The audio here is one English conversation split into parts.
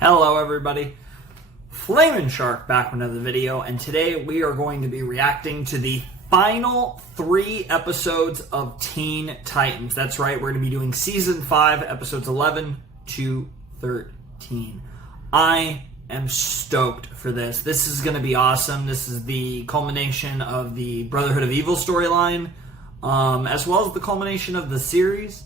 Hello everybody, TheFlamingShark back with another video, and today we are going to be reacting to the final 3 episodes of Teen Titans. That's right, we're going to be doing Season 5, Episodes 11 to 13. I am stoked for this. This is going to be awesome. This is the culmination of the Brotherhood of Evil storyline, as well as the culmination of the series.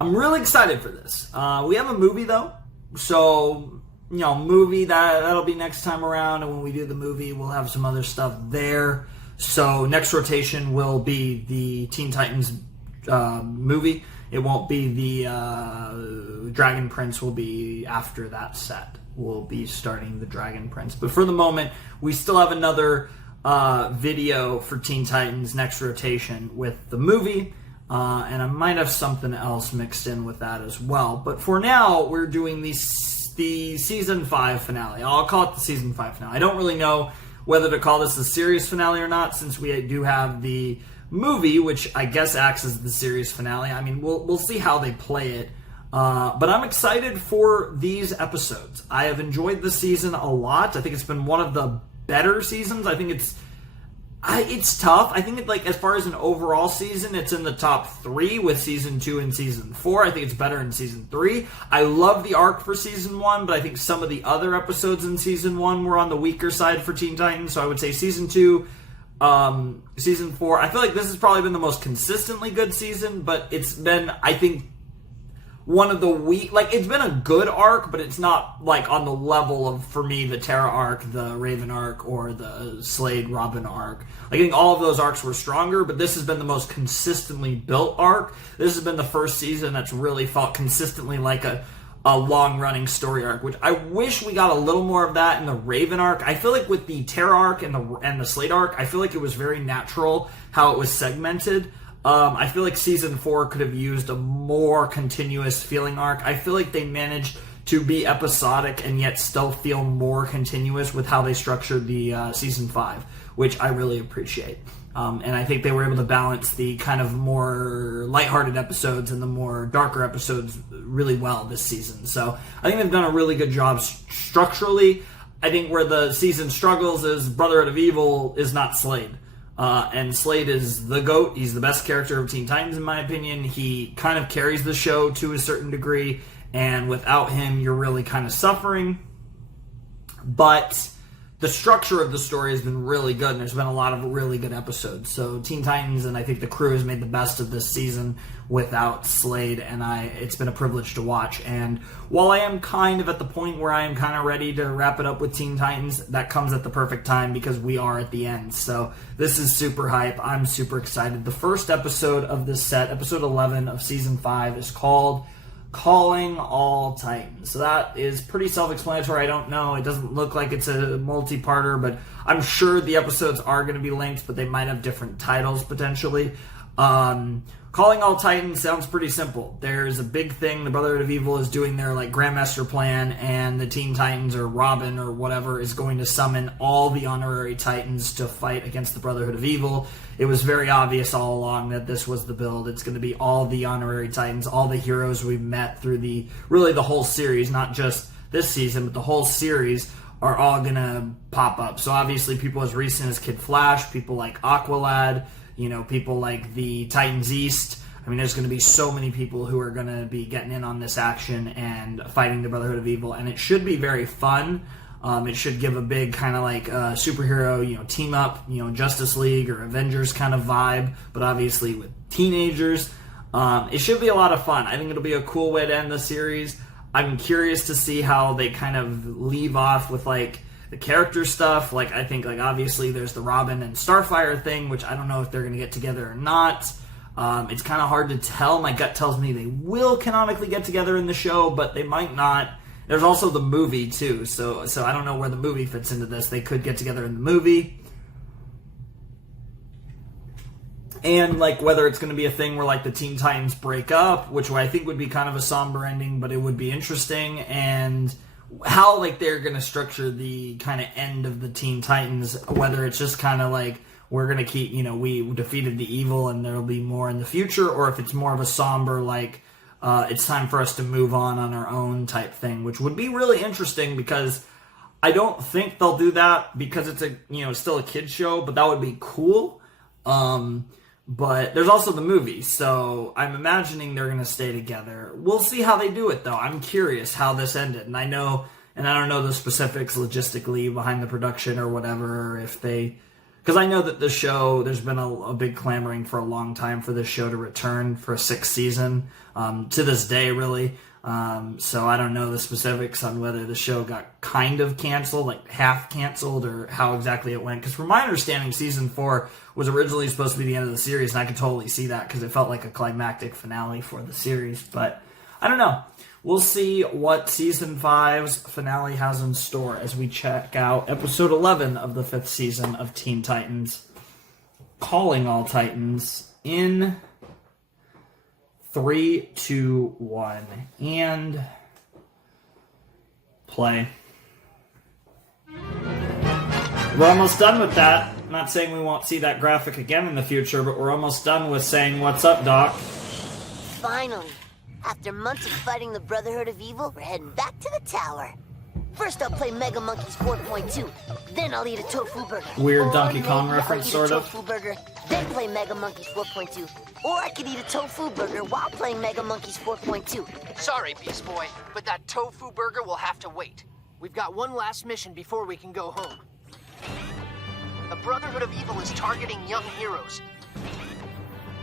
I'm really excited for this. We have a movie though, so movie that'll be next time around, and when we do the movie, we'll have some other stuff there. So next rotation will be the Teen Titans movie. It won't be the Dragon Prince. Will be after that set. We'll be starting the Dragon Prince, but for the moment, we still have another video for Teen Titans next rotation with the movie. And I might have something else mixed in with that as well. But for now, we're doing the Season 5 finale. I'll call it the Season 5 finale. I don't really know whether to call this the series finale or not, since we do have the movie, which I guess acts as the series finale. I mean, we'll see how they play it. But I'm excited for these episodes. I have enjoyed this season a lot. I think it's been one of the better seasons. I think it's tough. I think as far as an overall season, it's in the top 3 with Season 2 and Season 4. I think it's better in Season 3. I love the arc for Season 1, but I think some of the other episodes in Season 1 were on the weaker side for Teen Titans, so I would say Season 2, Season 4. I feel like this has probably been the most consistently good season, but it's been, I think, one of the weak, it's been a good arc, but it's not on the level of, for me, the Terra arc, the Raven arc, or the Slade Robin arc. I think all of those arcs were stronger, but this has been the most consistently built arc. This has been the first season that's really felt consistently like a long-running story arc, which I wish we got a little more of that in the Raven arc. I feel like with the Terra arc and the Slade arc, I feel like it was very natural how it was segmented. I feel like Season 4 could have used a more continuous feeling arc. I feel like they managed to be episodic and yet still feel more continuous with how they structured the Season 5, which I really appreciate. And I think they were able to balance the kind of more lighthearted episodes and the more darker episodes really well this season. So I think they've done a really good job structurally. I think where the season struggles is Brotherhood of Evil is not Slade. And Slade is the GOAT. He's the best character of Teen Titans, in my opinion. He kind of carries the show to a certain degree, and without him, you're really kind of suffering. But the structure of the story has been really good, and there's been a lot of really good episodes. So Teen Titans and I think the crew has made the best of this season without Slade, and it's been a privilege to watch. And while I am kind of at the point where I am kind of ready to wrap it up with Teen Titans, that comes at the perfect time because we are at the end. So this is super hype. I'm super excited. The first episode of this set, episode 11 of Season 5, is called Calling All Titans. So that is pretty self-explanatory. I don't know. It doesn't look like it's a multi-parter, but I'm sure the episodes are going to be linked, but they might have different titles potentially. Calling All Titans sounds pretty simple. There's a big thing. The Brotherhood of Evil is doing their Grandmaster plan, and the Teen Titans or Robin or whatever is going to summon all the honorary Titans to fight against the Brotherhood of Evil. It was very obvious all along that this was the build. It's going to be all the honorary Titans, all the heroes we've met through the whole series, not just this season, but the whole series are all going to pop up. So obviously people as recent as Kid Flash, people like Aqualad, people like the Titans East. I mean, there's going to be so many people who are going to be getting in on this action and fighting the Brotherhood of Evil, and it should be very fun. It should give a big kind of superhero, team up, Justice League or Avengers kind of vibe, but obviously with teenagers. It should be a lot of fun. I think it'll be a cool way to end the series. I'm curious to see how they kind of leave off with the character stuff. I think obviously there's the Robin and Starfire thing, which I don't know if they're going to get together or not. It's kind of hard to tell. My gut tells me they will canonically get together in the show, but they might not. There's also the movie too, so I don't know where the movie fits into this. They could get together in the movie. And whether it's going to be a thing where the Teen Titans break up, which I think would be kind of a somber ending, but it would be interesting, and how they're going to structure the kind of end of the Teen Titans, whether it's just kind of we're going to keep, we defeated the evil and there'll be more in the future, or if it's more of a somber it's time for us to move on our own type thing, which would be really interesting because I don't think they'll do that because it's still a kid's show, but that would be cool. But there's also the movie, so I'm imagining they're going to stay together. We'll see how they do it, though. I'm curious how this ended, and I don't know the specifics logistically behind the production or whatever, because I know that the show, there's been a big clamoring for a long time for this show to return for a 6th season, to this day, really. So I don't know the specifics on whether the show got kind of canceled, like half canceled, or how exactly it went. Because from my understanding, season 4 was originally supposed to be the end of the series, and I could totally see that because it felt like a climactic finale for the series. But I don't know. We'll see what season 5's finale has in store as we check out episode 11 of the 5th season of Teen Titans, Calling All Titans, in 3, 2, 1, and play. We're almost done with that. I'm not saying we won't see that graphic again in the future, but we're almost done with saying, "What's up, Doc?" Finally. After months of fighting the Brotherhood of Evil, we're heading back to the tower. First I'll play Mega Monkeys 4.2, then I'll eat a tofu burger. Weird Or Donkey Kong maybe reference, I'll eat sort a of. tofu burger, then play Mega Monkeys 4.2. Or I could eat a tofu burger while playing Mega Monkeys 4.2. Sorry, Beast Boy, but that tofu burger will have to wait. We've got one last mission before we can go home. The Brotherhood of Evil is targeting young heroes.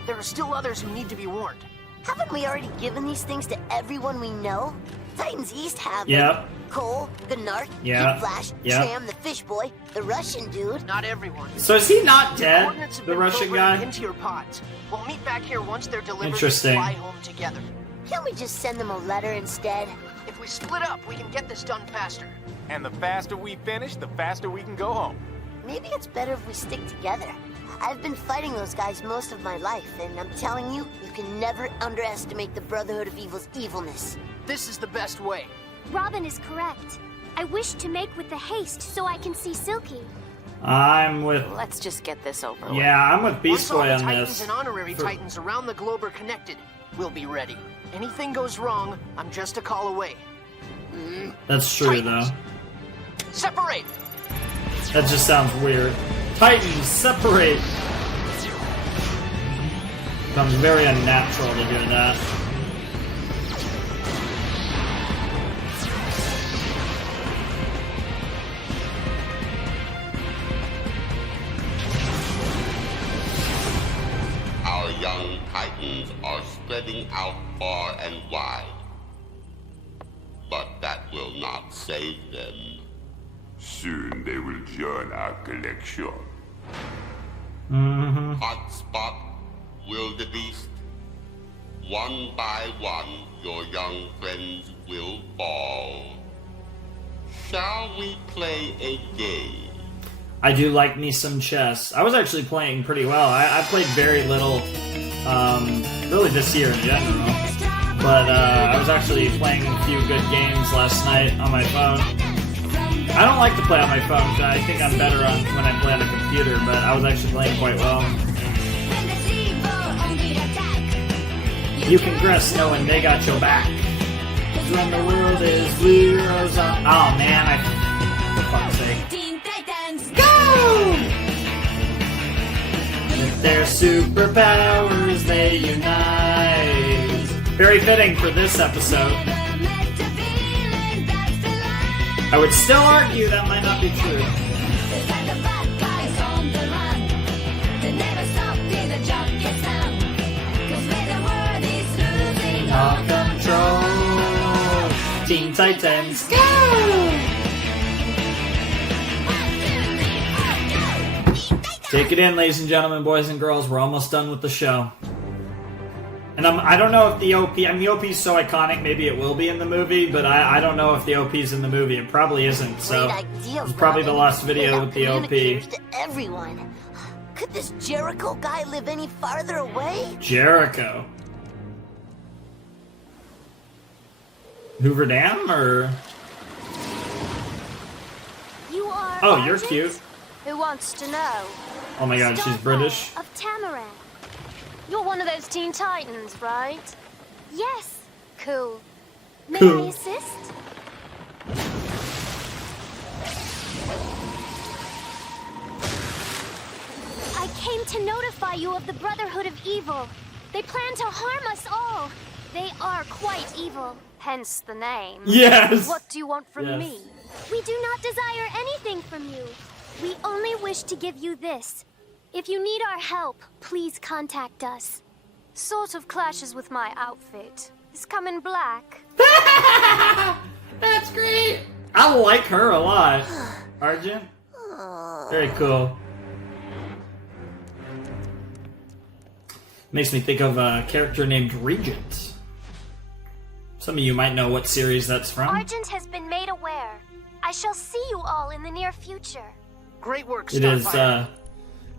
There are still others who need to be warned. Haven't we already given these things to everyone we know? Titans East have Yep. Cole, Gnark, Yeah. Kid Flash, Yeah. Tram, the Fish Boy, the Russian dude. Not everyone. So is he not dead, Coordinates have the been Russian programmed guy? into your pods. We'll meet back here once they're delivered and Interesting. fly home together. Can't we just send them a letter instead? If we split up, we can get this done faster. And the faster we finish, the faster we can go home. Maybe it's better if we stick together. I've been fighting those guys most of my life, and I'm telling you, you can never underestimate the Brotherhood of Evil's evilness. This is the best way. Robin is correct. I wish to make with the haste so I can see Silky. I'm with... Let's just get this over with. Yeah, I'm with Beast Once all Boy the on Titans this. and honorary Titans around the globe are connected, we'll be ready. Anything goes wrong, I'm just a call away. That's true, though. Titans, separate! That just sounds weird. Titans, separate! Becomes very unnatural to hear that. Our young Titans are spreading out far and wide. But that will not save them. Soon they will join our collection. Hotspot, wildebeest, one by one your young friends will fall. Shall we play a game? I do like me some chess. I was actually playing pretty well. I played very little, really this year in general. But I was actually playing a few good games last night on my phone. I don't like to play on my phone, so I think I'm better when I play on a computer, but I was actually playing quite well. You can rest knowing they got your back. 'Cause when the world is blue, oh man, for fuck's sake. Go! With their superpowers, they unite. Very fitting for this episode. I would still argue that might not be true. All control. Teen Titans, go! Take it in, ladies and gentlemen, boys and girls. We're almost done with the show. And I don't know if the OP... I mean, the OP's so iconic, maybe it will be in the movie, but I don't know if the OP's in the movie. It probably isn't, so... Great idea, It's probably the Robin. last video They with the got OP. communicators to everyone. Could this Jericho guy live any farther away? Jericho. Hoover Dam, or... You are. Oh, you're Argent? cute. Who wants to know? Oh my god, she's British. Of Tamaran. You're one of those Teen Titans, right? Yes, Cool. May Cool. I assist? I came to notify you of the Brotherhood of Evil. They plan to harm us all. They are quite evil, hence the name. Yes. What do you want from Yes. me? We do not desire anything from you. We only wish to give you this. If you need our help, please contact us. Sort of clashes with my outfit. It's come in black. That's great. I like her a lot. Argent. Very cool. Makes me think of a character named Regent. Some of you might know what series that's from. Argent has been made aware. I shall see you all in the near future. Great work, It is, Starfire.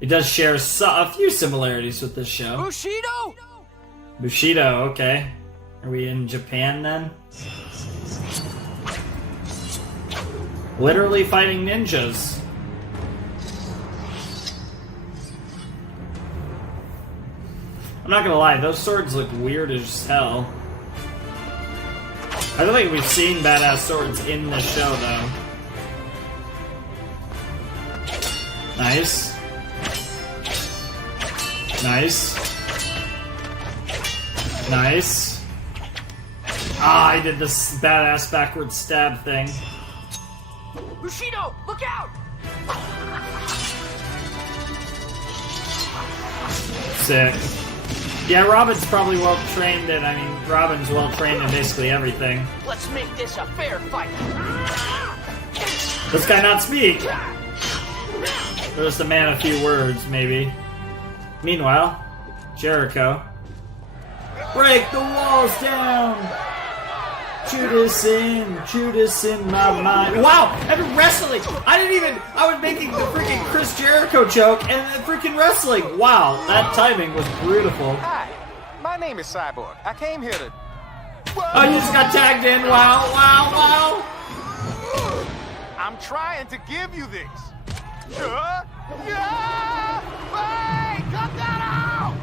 it does share a few similarities with this show. Bushido! Bushido, okay. Are we in Japan then? Literally fighting ninjas. I'm not gonna lie, those swords look weird as hell. I don't think we've seen badass swords in this show, though. Nice. Nice. Nice. Ah, I did this badass backward stab thing. Bushido, look out! Sick. Yeah, Robin's probably well trained in, Robin's well trained in basically everything. Let's make this a fair fight. This guy not speak? Or just a man of few words, maybe. Meanwhile, Jericho. Break the walls down! Judas in my mind. Wow! I'm wrestling! I was making the freaking Chris Jericho joke and then freaking wrestling! Wow, that timing was beautiful. Hi, my name is Cyborg. I came here to... Oh, you just got tagged in. Wow, wow, wow. I'm trying to give you this. Wait! Cut that out!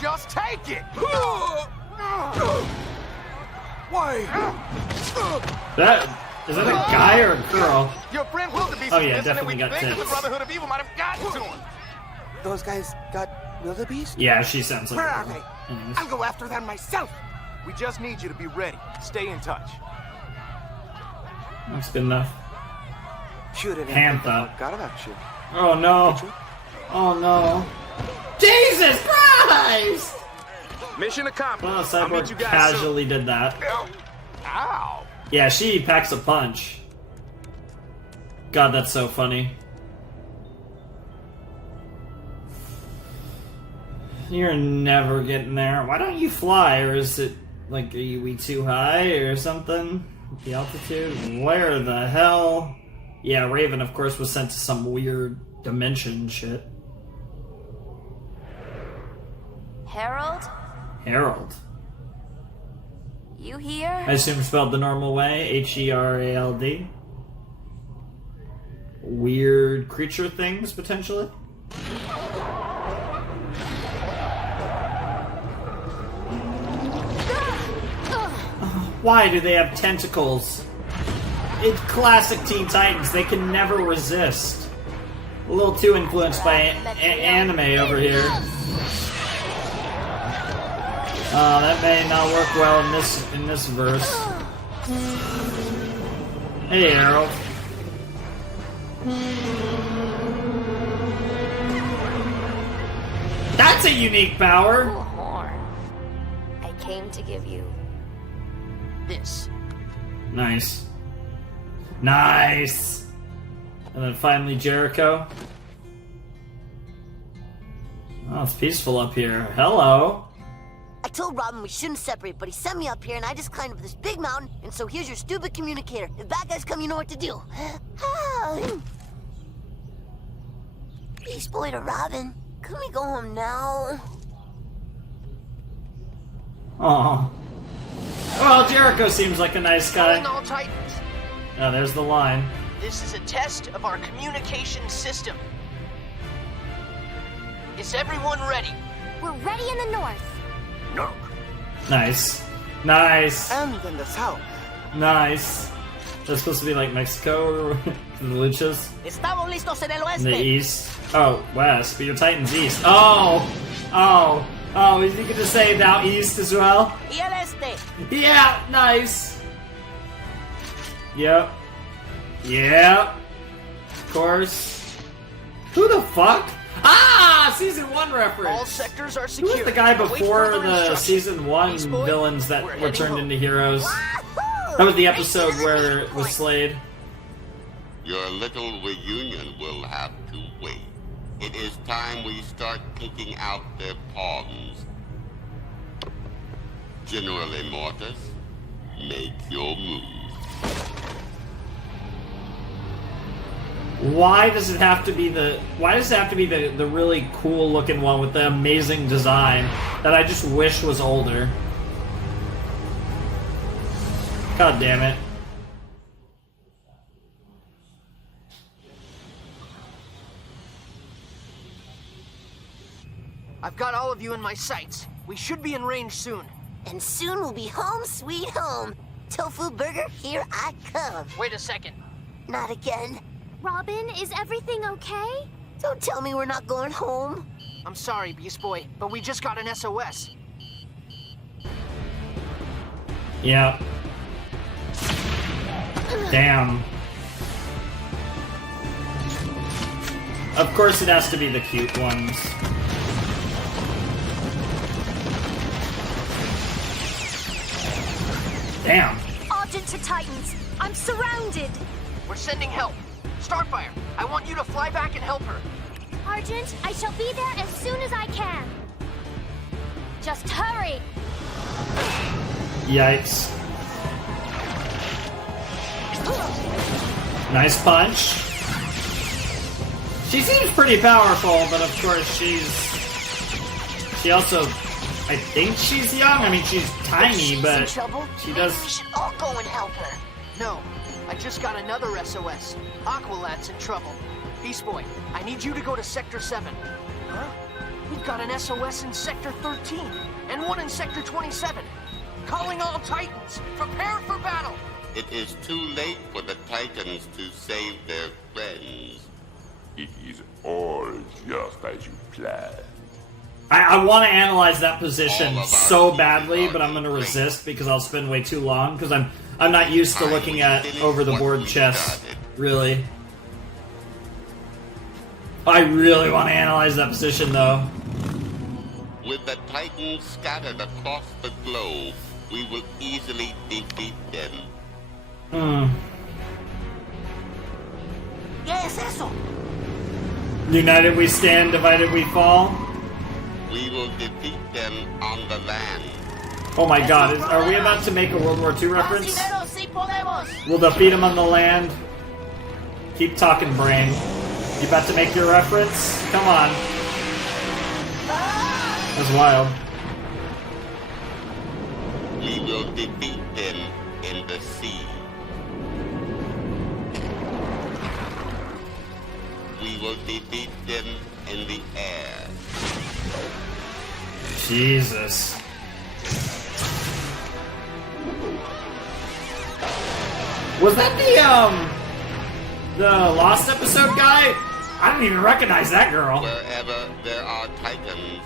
Just take it! Why? Is that a guy or a girl? Your friend Wildebeest Oh, yeah, is definitely that we got think tits. the Brotherhood of Evil might have gotten to him. Those guys got wildebeest? Yeah, she sounds like Where a are girl. they? Anyways. I'll go after them myself. We just need you to be ready. Stay in touch. That's good enough. Shoot it. Panther. Forgot about you. Oh no. Oh no. Jesus Christ! Mission accomplished. Well, I'll meet Cyborg you guys casually did that. soon. Ow! Yeah, she packs a punch. God, that's so funny. You're never getting there. Why don't you fly? Or is it like, are we too high or something? The altitude? Where the hell? Yeah, Raven, of course, was sent to some weird dimension shit. Harold, Herald. you here? I assume spelled the normal way. H-E-R-A-L-D. Weird creature things, potentially? Why do they have tentacles? It's classic Teen Titans. They can never resist. A little too influenced by anime over here. That may not work well in this verse. Hey, Harold. That's a unique power. Horn. I came to give you This. Nice. Nice. And then finally Jericho. Oh, it's peaceful up here. Hello. I told Robin we shouldn't separate, but he sent me up here and I just climbed up this big mountain, and so here's your stupid communicator. If bad guys come, you know what to do. Peace boy to Robin. Can we go home now? Aw. Well, Jericho seems like a nice Calling guy. all Titans. Oh, there's the line. This is a test of our communication system. Is everyone ready? We're ready in the north. No. Nice. Nice. And in the south. Nice. That's supposed to be like Mexico or the luchas. Estamos listos en el In the oeste. east. Oh, west. But your Titan's east. Oh! Oh! Oh, is he gonna say thou east as well? Y el este. Yeah! Nice! Yep. Yep. Of course. Who the fuck? Ah! Season 1 reference! All sectors are Who secure. was the guy Await before further the instructions. Season 1 Beast Boy, villains that we're were heading turned home. into heroes? Wahoo! That was the Race to episode the where meeting it was point. Slade. Your little reunion will have to wait. It is time we start picking out their pawns. General Immortus, make your move. Why does it have to be the really cool looking one with the amazing design that I just wish was older? God damn it. I've got all of you in my sights. We should be in range soon. And soon we'll be home, sweet home. Tofu burger, here I come. Wait a second. Not again. Robin, is everything okay? Don't tell me we're not going home. I'm sorry, Beast Boy, but we just got an SOS. Yeah. Damn. Of course it has to be the cute ones. Damn. Argent to Titans. I'm surrounded. We're sending help. Starfire, I want you to fly back and help her. Argent, I shall be there as soon as I can. Just hurry. Yikes. Nice punch. She seems pretty powerful, but of course she also, I think she's young. I mean, she's tiny, She's in but trouble. she Maybe does. we should all go and help her. No, I just got another SOS. Aqualad's in trouble. Beast Boy, I need you to go to Sector 7. Huh? We've got an SOS in Sector 13, and one in Sector 27. Calling all Titans, prepare for battle! It is too late for the Titans to save their friends. It is all just as you planned. I want to analyze that position All of our so teams badly, are but I'm going to in resist because I'll spend way too long because I'm not used to looking at over the board chess. Really. I really want to analyze that position though. With the Titans scattered across the globe, we will easily defeat them. ¿Qué es eso? United we stand, divided we fall. We will defeat them on the land. Oh my god, are we about to make a World War II reference? Brasileros, sí podemos. We'll defeat them on the land. Keep talking, brain. You about to make your reference? Come on. That's wild. We will defeat them in the sea. We will defeat them in the air. Jesus. Was that the Lost episode guy? I don't even recognize that girl. Wherever there are Titans,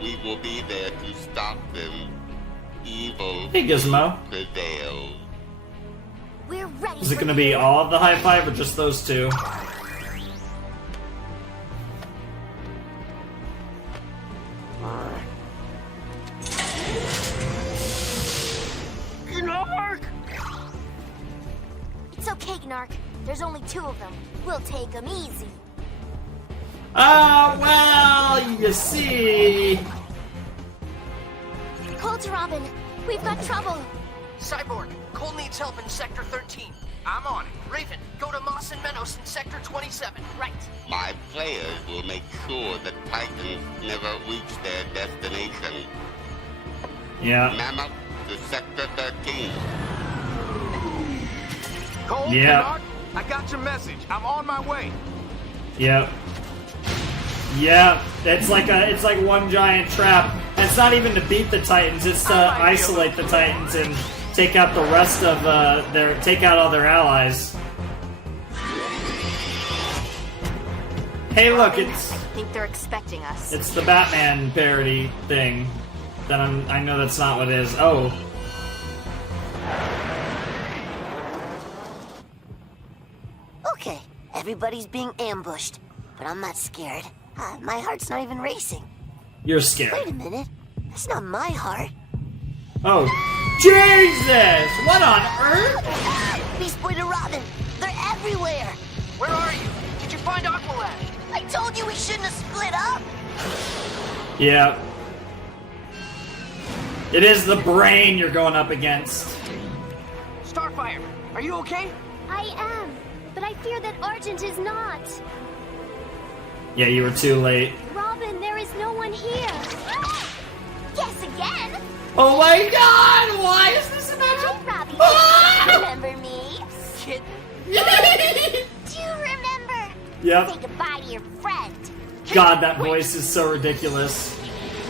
we will be there to stop them. Evil Hey, Gizmo. prevails. We're ready. Is it for going to be you. all of the high five or just those two? It's okay, Gnark. There's only 2 of them. We'll take them easy. Ah, well, you see. Call to Robin. We've got trouble. Cyborg, Cole needs help in Sector 13. I'm on it. Raven, go to Moss and Menos in Sector 27. Right. My players will make sure the Titans never reach their destination. Yeah. Mammoth to Sector 13. Cole, Yeah. Bernard, I got your message. I'm on my way. Yep. Yeah, it's like one giant trap. And it's not even to beat the Titans, it's to isolate the Titans and take out the rest of take out all their allies. Hey, look, I think they're expecting us. it's the Batman parody thing. That I know that's not what it is. Oh. Okay, everybody's being ambushed, but I'm not scared. My heart's not even racing. You're scared. Wait a minute. That's not my heart. Oh. Jesus! What on earth? Beast Boy to Robin. They're everywhere. Where are you? Did you find Aqualad? I told you we shouldn't have split up. Yeah. It is the brain you're going up against. Starfire, are you okay? I am, but I fear that Argent is not. Yeah, you were too late. Robin, there is no one here. Guess again. Oh my god! Why is this a Hi, Robbie. Ah! Remember me? Kid. Do you remember? Yep. Say goodbye to your friend. God, that voice is so ridiculous.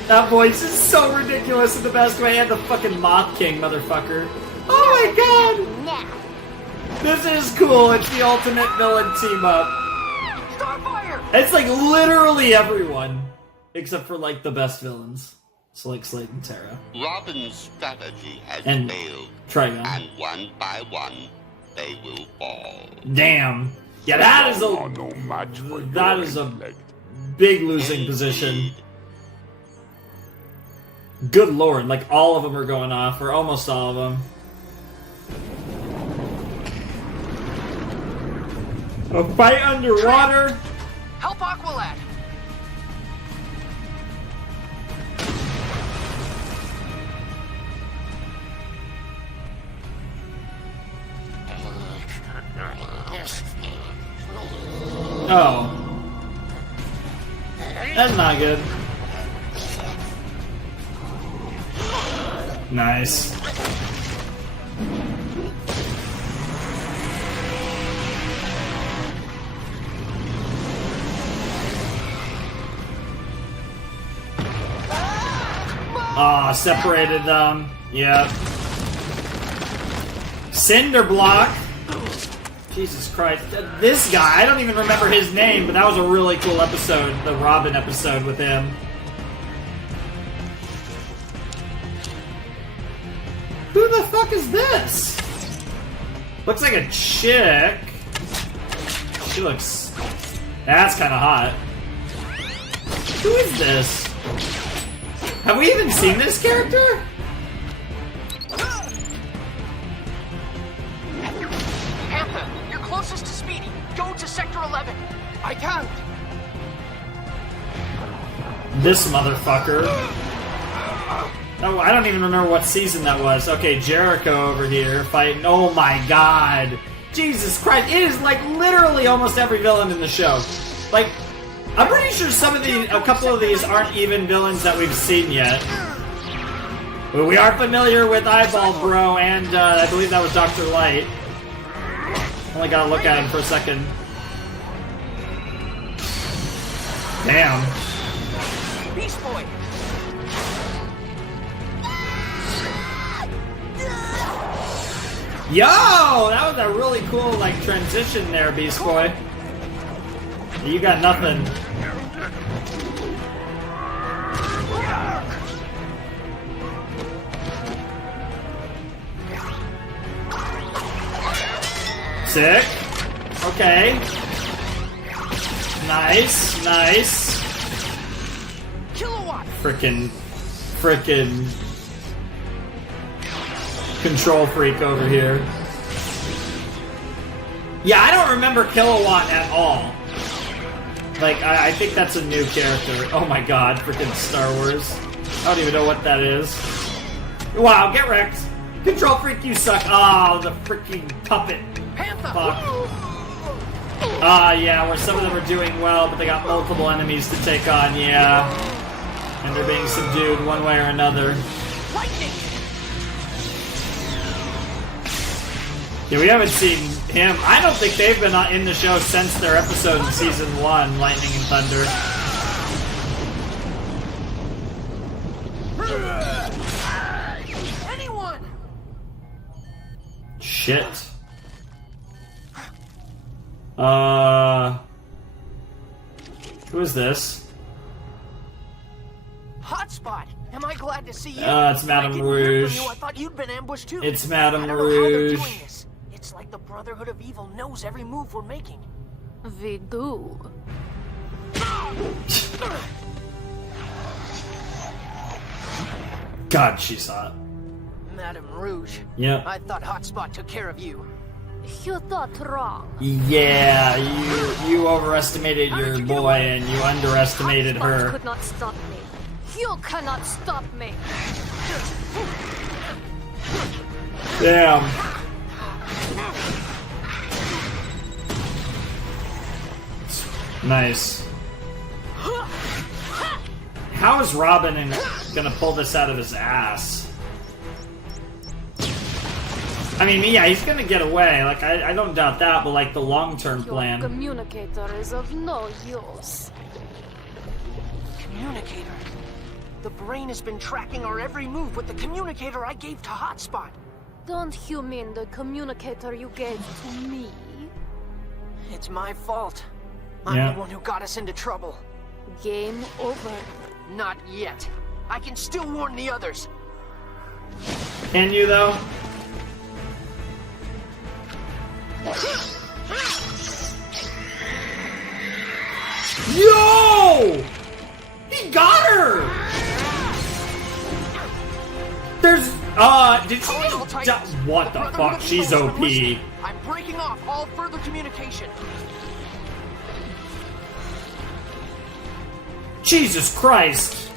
That voice is so ridiculous in the best way. And the fucking Moth King, motherfucker. Oh my god! Now. This is cool. It's the ultimate villain team up. Starfire! It's like literally everyone. Except for like the best villains. So like Slade and Terra. Robin's strategy has And failed, Trigon. and one by one, they will fall. Damn. Yeah, that is Oh, a no match for that your is a intellect. big losing position. Good lord, like all of them are going off, or almost all of them. A fight underwater? Help Aqualad! Oh. That's not good. Nice. Ah, separated them. Yep. Cinder Block. Jesus Christ. This guy, I don't even remember his name, but that was a really cool episode, the Robin episode with him. Who the fuck is this? Looks like a chick. She looks... That's kind of hot. Who is this? Have we even seen this character? Panther, you're closest to Speedy. Go to Sector 11. I can't. This motherfucker. Oh, I don't even remember what season that was. Okay, Jericho over here fighting. Oh my god. Jesus Christ. It is like literally almost every villain in the show. Like, I'm pretty sure a couple of these aren't even villains that we've seen yet. But we are familiar with Eyeball Bro, and I believe that was Dr. Light. Only gotta look at him for a second. Damn. Beast Boy! Yo! That was a really cool, like, transition there, Beast Boy. You got nothing. Sick. Okay. Nice, nice. Kilowatt! Frickin' control freak over here. Yeah, I don't remember Kilowatt at all. Like, I think that's a new character. Oh my god, frickin' Star Wars. I don't even know what that is. Wow, get wrecked. Control freak, you suck. Oh, the freaking puppet. Panther! Fuck. Ah, yeah, where some of them are doing well, but they got multiple enemies to take on, yeah. And they're being subdued one way or another. Lightning! Yeah, we haven't seen him. I don't think they've been in the show since their episode in Season 1, Lightning and Thunder. shit. Who is this? Hotspot! Am I glad to see you? It's Madame I didn't hear from Rouge. you. I thought you'd been ambushed too. It's Madame I don't know how they're Rouge. doing this. It's like the Brotherhood of Evil knows every move we're making. We do. God, she's hot. Madame Rouge. Yep. I thought Hotspot took care of you. You thought wrong. Yeah, you overestimated your boy and you underestimated Hotspot her. could not stop me. You cannot stop me. Damn. Nice. How is Robin gonna pull this out of his ass? I mean, yeah, he's gonna get away. Like, I don't doubt that, but like the long-term Your plan. communicator is of no use. Communicator. The brain has been tracking our every move with the communicator I gave to Hotspot. Don't you mean the communicator you gave to me? It's my fault. I'm Yeah. the one who got us into trouble. Game over. Not yet. I can still warn the others. Can you though? Yo! He got her! There's, did she Hold just tight. die? What the Brotherhood fuck? of She's Evil is OP. listening. I'm breaking off all further communication. Jesus Christ.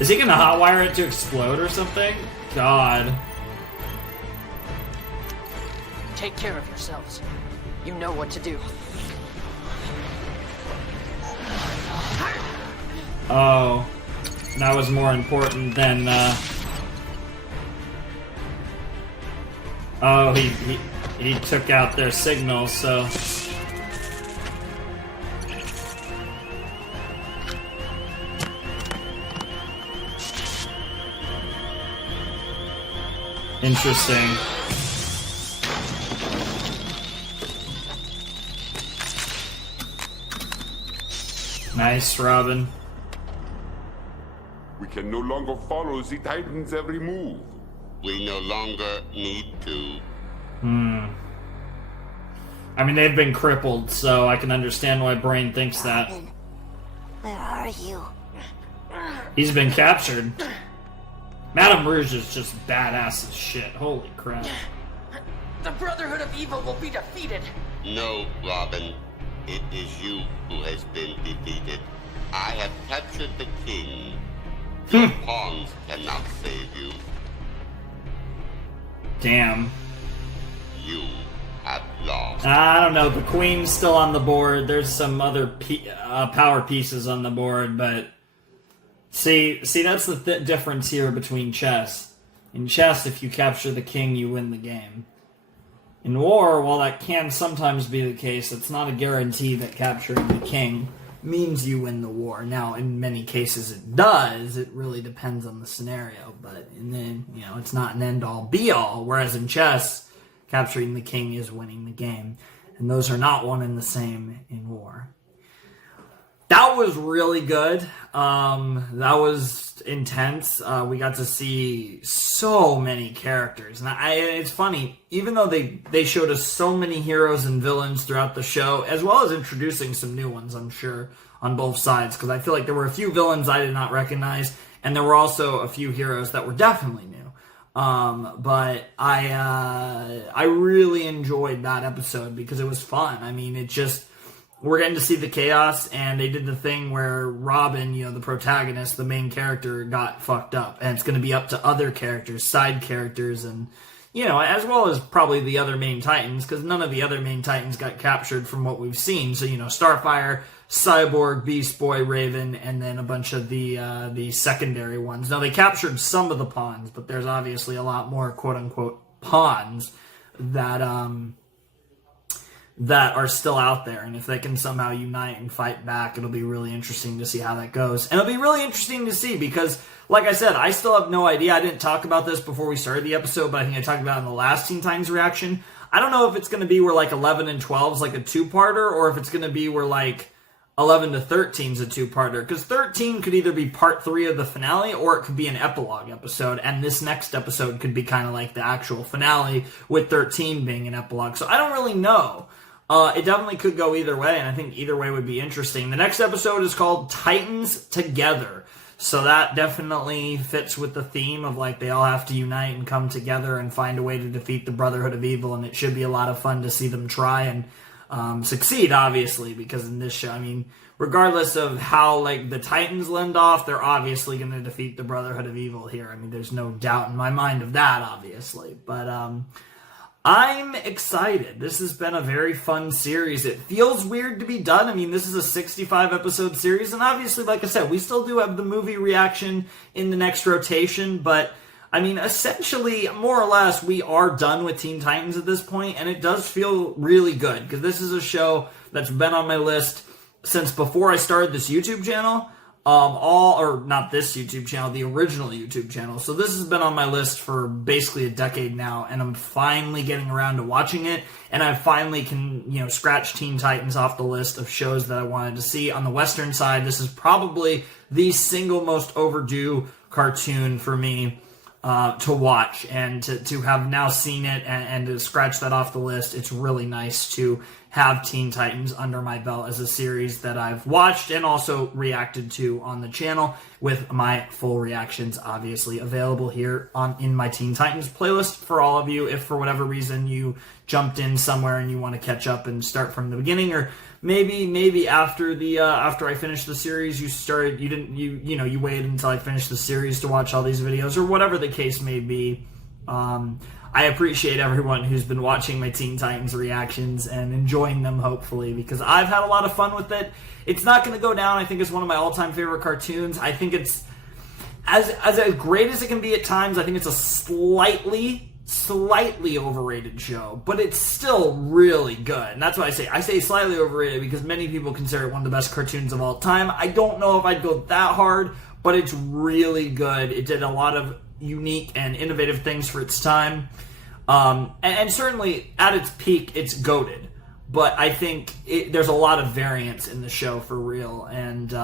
Is he gonna hotwire it to explode or something? God. Take care of yourselves. You know what to do. Oh. That was more important than, Oh, he took out their signal, so... Interesting. Nice, Robin. We can no longer follow the Titan's every move. We no longer need to. I mean, they've been crippled, so I can understand why Brain thinks that. Robin, where are you? He's been captured. Madame Rouge is just badass as shit. Holy crap. The Brotherhood of Evil will be defeated. No, Robin. It is you who has been defeated. I have captured the king. Your pawns cannot save you. Damn. You have lost. I don't know. The queen's still on the board. There's some other power pieces on the board, but see, that's the difference here between chess. In chess, if you capture the king, you win the game. In war, while that can sometimes be the case, it's not a guarantee that capturing the king means you win the war. Now, in many cases it does. It really depends on the scenario, but then, it's not an end-all, be-all, whereas in chess, capturing the king is winning the game. And those are not one and the same in war. That was really good. That was intense. We got to see so many characters. And it's funny, even though they showed us so many heroes and villains throughout the show, as well as introducing some new ones, I'm sure, on both sides. Because I feel like there were a few villains I did not recognize, and there were also a few heroes that were definitely new. But I really enjoyed that episode because it was fun. I mean, we're getting to see the chaos, and they did the thing where Robin, the protagonist, the main character, got fucked up. And it's going to be up to other characters, side characters, and, as well as probably the other main Titans, because none of the other main Titans got captured from what we've seen. So, Starfire, Cyborg, Beast Boy, Raven, and then a bunch of the secondary ones. Now, they captured some of the pawns, but there's obviously a lot more quote-unquote pawns that that are still out there. And if they can somehow unite and fight back, it'll be really interesting to see how that goes. And it'll be really interesting to see because, like I said, I still have no idea. I didn't talk about this before we started the episode, but I think I talked about it in the last Teen Titans reaction. I don't know if it's going to be where like 11 and 12 is like a two-parter, or if it's going to be where like 11 to 13 is a two-parter. Because 13 could either be part 3 of the finale, or it could be an epilogue episode, and this next episode could be kind of like the actual finale, with 13 being an epilogue. So I don't really know. It definitely could go either way, and I think either way would be interesting. The next episode is called Titans Together. So that definitely fits with the theme of like they all have to unite and come together and find a way to defeat the Brotherhood of Evil, and it should be a lot of fun to see them try and succeed, obviously, because in this show, I mean, regardless of how like the Titans lend off, they're obviously going to defeat the Brotherhood of Evil here. I mean, there's no doubt in my mind of that, obviously. But I'm excited. This has been a very fun series. It feels weird to be done. I mean, this is a 65 episode series, and obviously, like I said, we still do have the movie reaction in the next rotation, but I mean, essentially, more or less, we are done with Teen Titans at this point, and it does feel really good, because this is a show that's been on my list since before I started this YouTube channel. Not this YouTube channel, the original YouTube channel. So this has been on my list for basically a decade now, and I'm finally getting around to watching it, and I finally can, scratch Teen Titans off the list of shows that I wanted to see. On the Western side, this is probably the single most overdue cartoon for me to watch, and to have now seen it and to scratch that off the list. It's really nice to have Teen Titans under my belt as a series that I've watched and also reacted to on the channel, with my full reactions obviously available here in my Teen Titans playlist for all of you. If for whatever reason you jumped in somewhere and you want to catch up and start from the beginning, or maybe after I finished the series you waited until I finished the series to watch all these videos, or whatever the case may be. I appreciate everyone who's been watching my Teen Titans reactions and enjoying them, hopefully, because I've had a lot of fun with it. It's not going to go down, I think, as one of my all-time favorite cartoons. I think it's as great as it can be at times. I think it's a slightly overrated show, but it's still really good. And that's why I say slightly overrated, because many people consider it one of the best cartoons of all time. I don't know if I'd go that hard, but it's really good. It did a lot of unique and innovative things for its time, and certainly at its peak it's goated, but I think there's a lot of variance in the show for real, and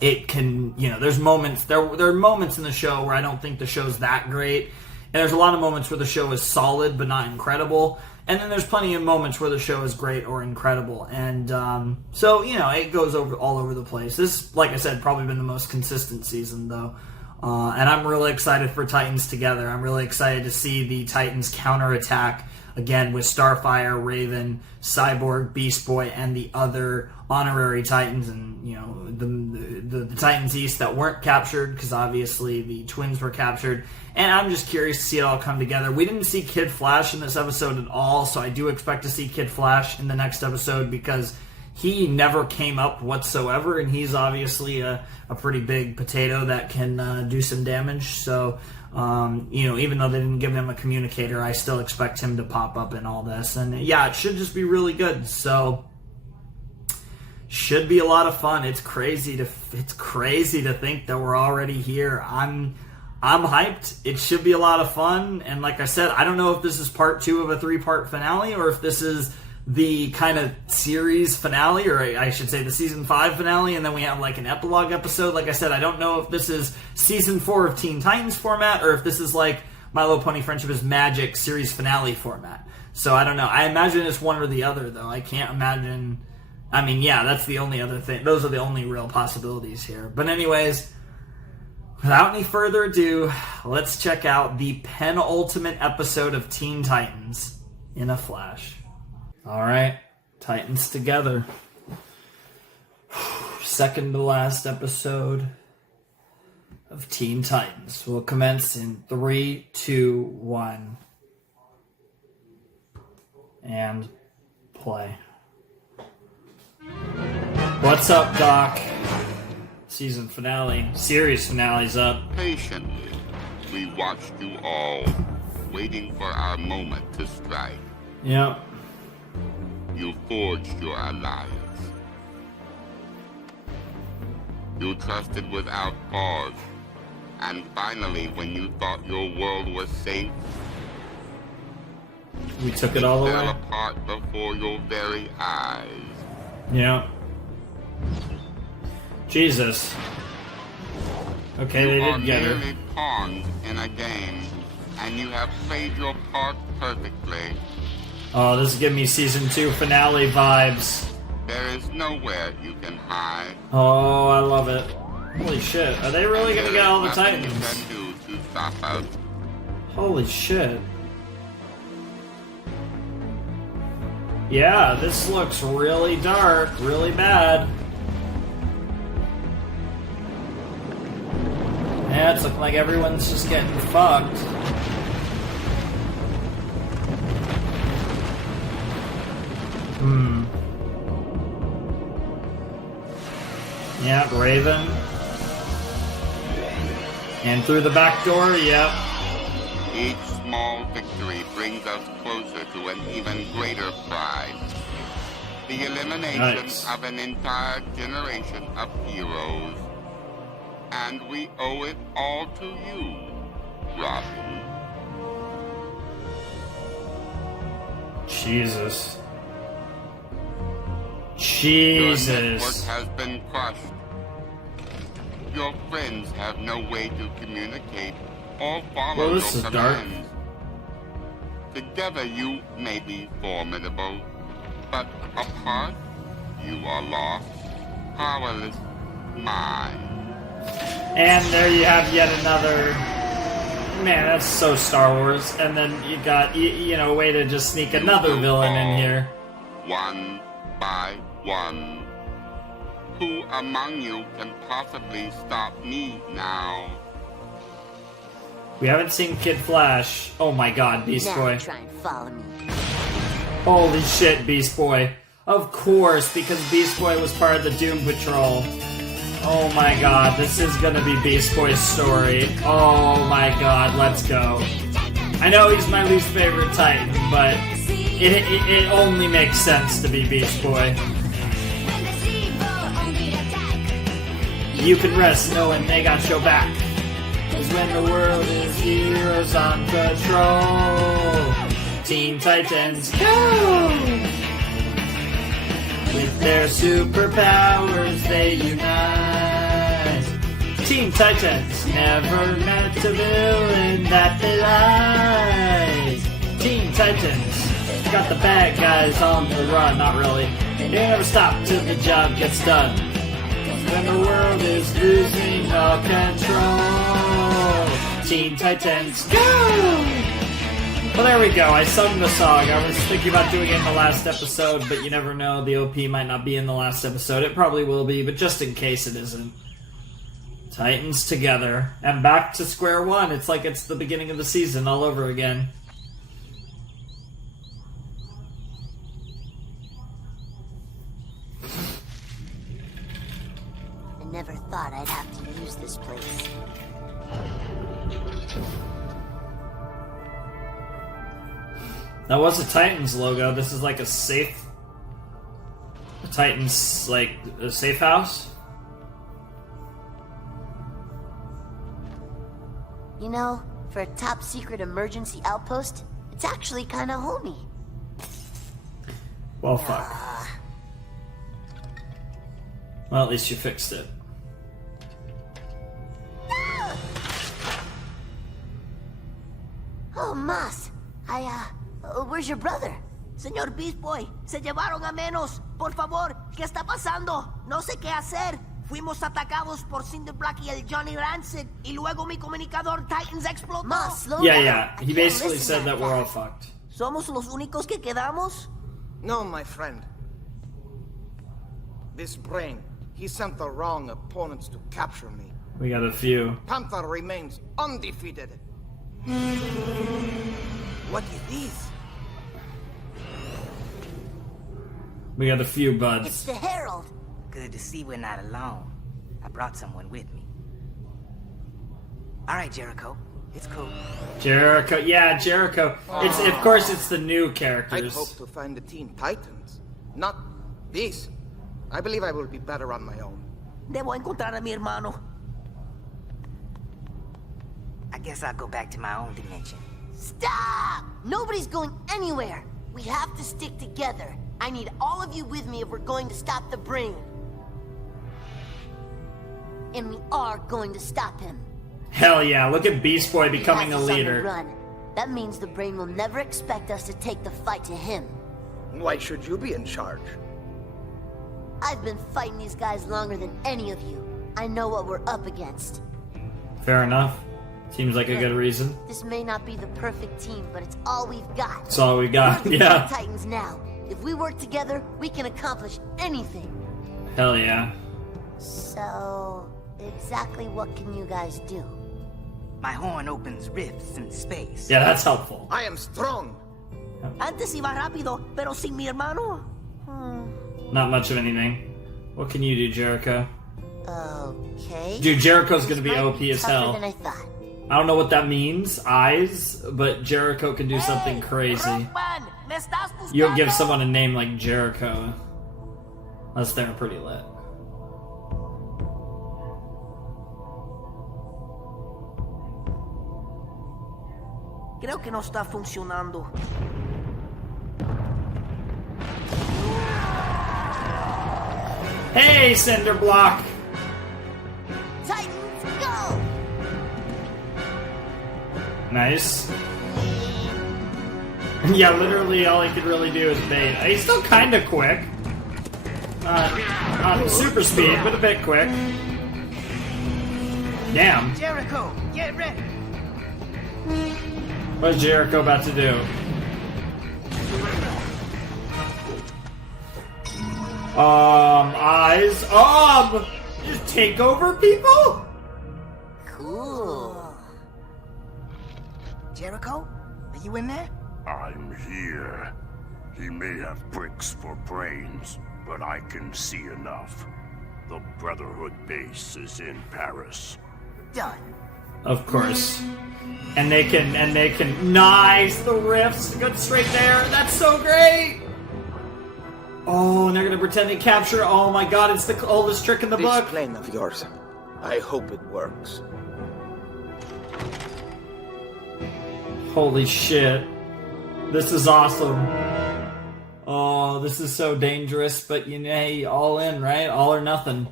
it can, there's moments there are moments in the show where I don't think the show's that great, and there's a lot of moments where the show is solid but not incredible, and then there's plenty of moments where the show is great or incredible, and so it goes all over the place. This, like I said, probably been the most consistent season though. And I'm really excited for Titans Together. I'm really excited to see the Titans counterattack again with Starfire, Raven, Cyborg, Beast Boy, and the other honorary Titans, and the Titans East that weren't captured, because obviously the twins were captured. And I'm just curious to see it all come together. We didn't see Kid Flash in this episode at all, so I do expect to see Kid Flash in the next episode, because he never came up whatsoever, and he's obviously a pretty big potato that can do some damage. So, even though they didn't give him a communicator, I still expect him to pop up in all this. And yeah, it should just be really good. So, should be a lot of fun. It's crazy to think that we're already here. I'm hyped. It should be a lot of fun. And like I said, I don't know if this is part 2 of a 3-part finale, or if this is the kind of series finale, or I should say the season 5 finale, and then we have like an epilogue episode. Like I said, I don't know if this is season 4 of Teen Titans format, or if this is like My Little Pony Friendship is Magic series finale format. So I don't know. I imagine it's one or the other, though. I can't imagine. I mean, yeah, that's the only other thing. Those are the only real possibilities here. But anyways, without any further ado, let's check out the penultimate episode of Teen Titans in a flash. All right, Titans Together. Second to last episode of Teen Titans. We'll commence in 3, 2, 1. And play. What's up, Doc? Season finale, series finale's up. Patiently, we watched you all, waiting for our moment to strike. Yep. you forged your alliance. You trusted without pause, and finally, when you thought your world was safe, We took it all fell away. apart before your very eyes. Yeah. Jesus. Okay, they You are did get her. merely pawns in a game, and you have played your part perfectly. Oh, this is giving me season 2 finale vibes. There is nowhere you can hide. Oh, I love it. Holy shit. Are they really gonna get all the Nothing you Titans? can do to stop us. Holy shit. Yeah, this looks really dark, really bad. Yeah, it's looking like everyone's just getting fucked. Yeah, Raven. And through the back door, yep. Each small victory brings us closer to an even greater prize. The elimination Nice. of an entire generation of heroes. And we owe it all to you, Robin. Jesus. Your network Jesus. has been crushed. Your friends have no way to communicate or follow Well, your this is dark. commands. Together you may be formidable, but apart you are lost, powerless, mine. And there you have yet another. Man, that's so Star Wars. And then you got, you know, a way to just sneak another villain in here. One by one. Who among you can possibly stop me now? We haven't seen Kid Flash. Oh my god, Beast Now Boy. try and follow me. Holy shit, Beast Boy. Of course, because Beast Boy was part of the Doom Patrol. Oh my god, this is gonna be Beast Boy's story. Oh my god, let's go. I know he's my least favorite Titan, but it only makes sense to be Beast Boy. You can rest knowing they got your back. Cause when the world is heroes on patrol, Teen Titans go! With their superpowers they unite. Teen Titans never met a villain that they like. Teen Titans got the bad guys on the run, not really. They never stop till the job gets done. When the world is losing all control, Teen Titans go! Well, there we go. I sung the song. I was thinking about doing it in the last episode, but you never know. The OP might not be in the last episode. It probably will be, but just in case it isn't. Titans together. And back to square one. It's like it's the beginning of the season all over again. I never thought I'd have to use this place. That was a Titans logo. This is like a safe... A Titans, like, a safe house? You know, for a top secret emergency outpost, it's actually kind of homey. Well, fuck. Well, at least you fixed it. Oh, Mas. Where's your brother? Señor Beast Boy, se llevaron a menos. Por favor, ¿qué está pasando? No sé qué hacer. Fuimos atacados por Cinder Black y el Johnny Rancid. Y luego mi comunicador Titans explotó. Mas, slow Yeah, down. yeah. I He can't basically listen said like that we're all fucked. ¿Somos los únicos que quedamos? No, my friend. This brain, he sent the wrong opponents to capture me. We got a few. Panther remains undefeated. What is this? We got a few It's buds. the Herald. Good to see we're not alone. I brought someone with me. All right, Jericho. It's cool. Jericho. Yeah, Jericho. It's, of course, it's the new I'd characters. hope to find the Teen Titans. not this. I believe I will be better on my own. Debo encontrar a mi hermano. I guess I'll go back to my own dimension. Stop! Nobody's going anywhere. We have to stick together. I need all of you with me if we're going to stop the brain. And we are going to stop him. Hell yeah, look at Beast Boy becoming He a has us on the leader. run. That means the brain will never expect us to take the fight to him. Why should you be in charge? I've been fighting these guys longer than any of you. I know what we're up against. Fair enough. Seems like a good reason. This may not be the perfect team, but it's all we've got. That's all we got, We're the yeah. Teen Titans now. If we work together, we can accomplish anything. Hell yeah. So, exactly what can you guys do? My horn opens rifts in space. Yeah, that's helpful. I am strong. Antes iba rápido, pero sin mi hermano. Not much of anything. What can you do, Jericho? Okay. Dude, Jericho's gonna be Might OP as tougher hell. than I thought. I don't know what that means, eyes, but Jericho can do something crazy. Rockman, me estás buscando? You don't give someone a name like Jericho. Unless they're pretty lit. Creo que no está funcionando. Hey, Cinder Block! Titans, go! Nice. Yeah, literally all he could really do is bait. He's still kind of quick. Not super speed, but a bit quick. Damn. Jericho, get ready. What's Jericho about to do? Eyes. Just take over people? Cool. Jericho, are you in there? I'm here. He may have bricks for brains, but I can see enough. The Brotherhood base is in Paris. Done. Of course. And they can, nice, the riffs, good straight there, that's so great! Oh, and they're gonna pretend they capture, oh my god, it's the oldest trick in the This book! plane of yours. I hope it works. Holy shit. This is awesome. Oh, this is so dangerous, but you know, hey, all in, right? All or nothing.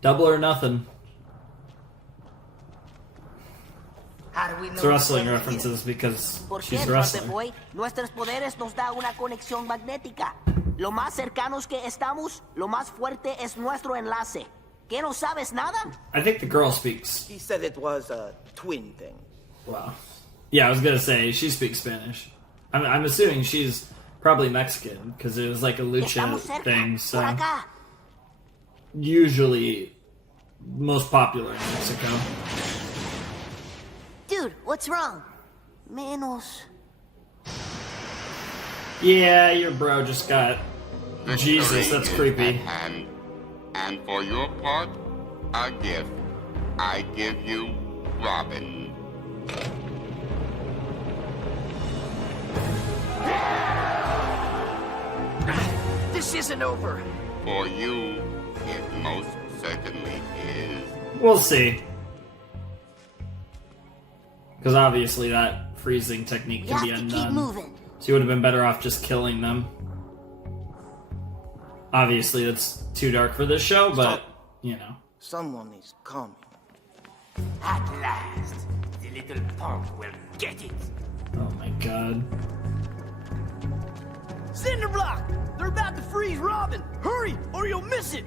Double or nothing. How do we know It's wrestling we're references because ¿Por she's qué, wrestling. Boy? Nuestros poderes nos da una conexión magnética. Lo más cercanos que estamos, lo más fuerte es nuestro enlace. ¿Qué no sabes nada? I think the girl speaks. He said it was a twin thing. Wow. Yeah, I was gonna say, she speaks Spanish. I'm assuming she's probably Mexican, because it was like a lucha Estamos cerca, thing, por so... acá. Usually most popular in Mexico. Dude, what's wrong? Menos. Yeah, your bro just got... Jesus, Victory that's is creepy. at hand. And for your part, a gift. I give you Robin. This isn't over. For you, it most certainly is. We'll see. Because obviously that freezing technique We can have be to undone. keep moving. So you would have been better off just killing them. Obviously that's too dark for this show, but, you know. Someone is coming. At last, the little punk will get it. Oh my god. Cinderblock! They're about to freeze Robin! Hurry, or you'll miss it!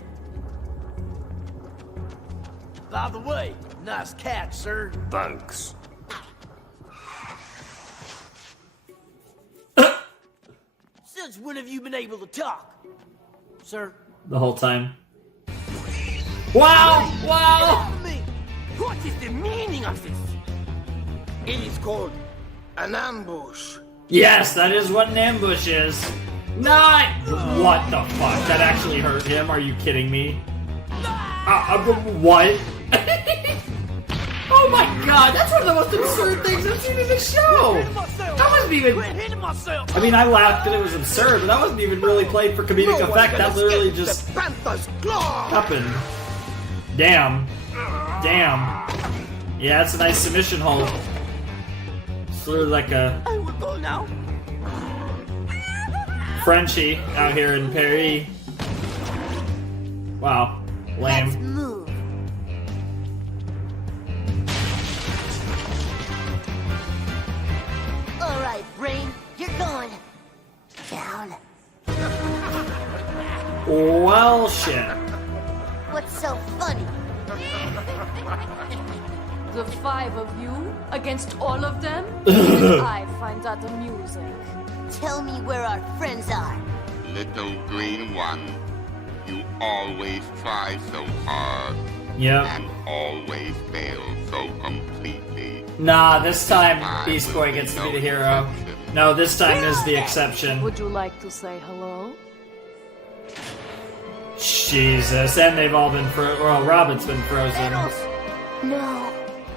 By the way, nice catch, sir. Thanks. Since when have you been able to talk? Sir? The whole time. Wow! Wow! Help me! What is the meaning of this? It is called an ambush. Yes, that is what an ambush is. Not what the fuck? That actually hurt him? Are you kidding me? What? Oh my god, that's one of the most absurd things I've seen in the show! That wasn't even... I mean, I laughed that it was absurd, but that wasn't even really played for comedic effect. That literally just happened. Damn. Damn. Yeah, that's a nice submission hold. It's literally like a... I will go now. Frenchie out here in Paris. Wow. Lame. Let's move. Alright, Brain, you're going down. Well, shit. What's so funny? The 5 of you against all of them? I find that amusing. Tell me where our friends are. Little green one, you always try so hard. Yep. And always fail so completely. Nah, this time Beast Boy gets to be the hero. No, this time is the exception. Would you like to say hello? Jesus, and they've all been well, Robin's been frozen. No.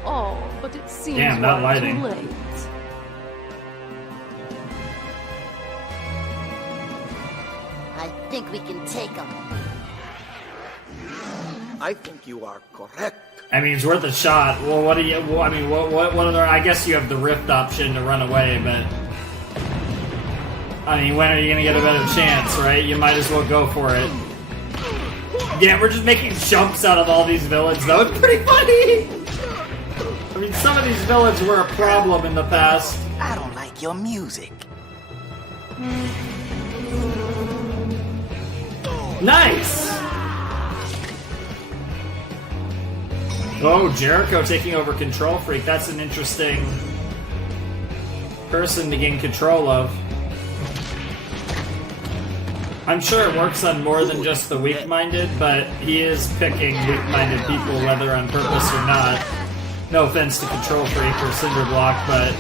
Oh, but it seems Damn, that too lighting. late. I think we can take them. I think you are correct. I mean, it's worth a shot. Well, what do you... Well, I mean, what other... I guess you have the rift option to run away, but... I mean, when are you gonna get a better chance, right? You might as well go for it. Yeah, we're just making jumps out of all these villains, though. It's pretty funny! I mean, some of these villains were a problem in the past. I don't like your music. Nice! Oh, Jericho taking over Control Freak. That's an interesting person to gain control of. I'm sure it works on more than just the weak-minded, but he is picking weak-minded people, whether on purpose or not. No offense to Control Freak or Cinderblock, but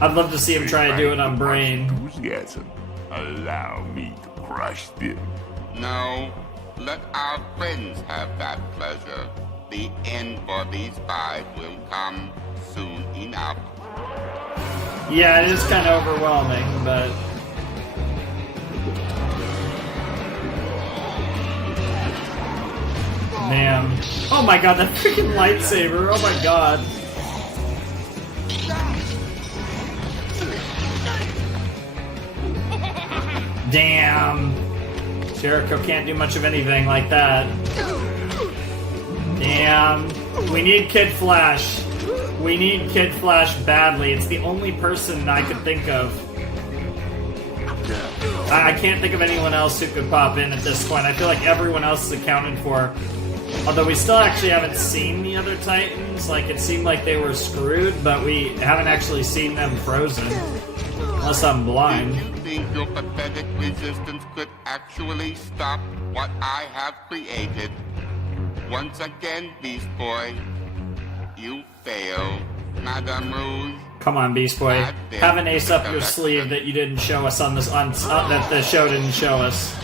I'd love to see him try to do it on Brain. Enthusiasm. Allow me to crush them. No, let our friends have that pleasure. The end for these 5 will come soon enough. Yeah, it is kind of overwhelming, but... Damn. Oh my god, that freaking lightsaber! Oh my god. Damn. Jericho can't do much of anything like that. Damn. We need Kid Flash. We need Kid Flash badly. It's the only person I could think of. I can't think of anyone else who could pop in at this point. I feel like everyone else is accounted for. Although we still actually haven't seen the other Titans. Like, it seemed like they were screwed, but we haven't actually seen them frozen. Unless I'm blind. Do you think your pathetic resistance could actually stop what I have created? Once again, Beast Boy, you fail. Madame Rouge. Come on, Beast Boy. Have an ace up your sleeve that you didn't show us on this that the show didn't show us.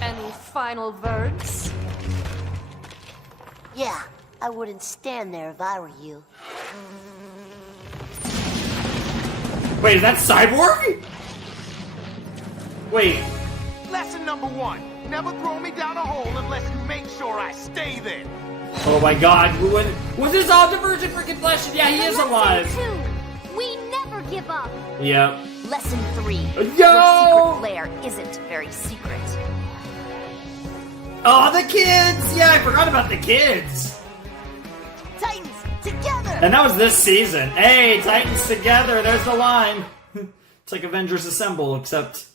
Any final words? Yeah, I wouldn't stand there if I were you. Wait, is that Cyborg? Wait. Lesson number 1. Never throw me down a hole unless you make sure I stay there. Oh my god, was this all Divergent freaking Flesh? Yeah, he is alive. Lesson 2. We never give up. Yep. Lesson 3. Yo! Your secret lair isn't very secret. Oh, the kids! Yeah, I forgot about the kids. Titans, together! And that was this season. Hey, Titans together, there's the line. It's like Avengers Assemble, except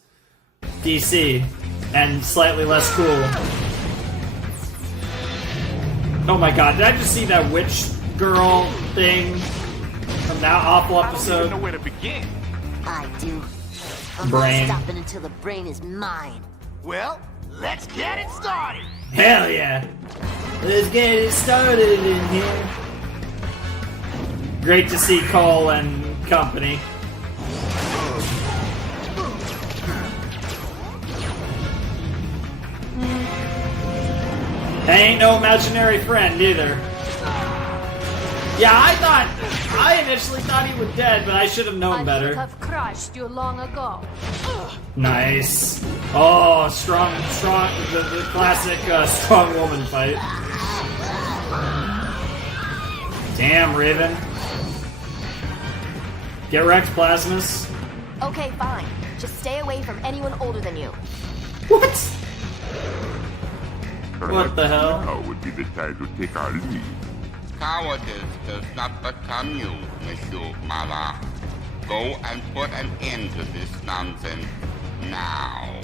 DC. And slightly less cool. Oh my god, did I just see that witch girl thing from that awful episode? I don't even know where to begin. I do. I'm Brain. not stopping until the brain is mine. Well, let's get it started. Hell yeah. Let's get it started in here. Great to see Cole and company. Ain't no imaginary friend either. Yeah, I initially thought he was dead, but I should have known I better. should have crushed you long ago. Nice. Oh, strong, the classic strong woman fight. Damn, Raven. Get wrecked, Plasmus. Okay, fine. Just stay away from anyone older than you. What? What the hell? Now would be the time to take our leave. Cowardice does not become you, Monsieur Mara. Go and put an end to this nonsense now.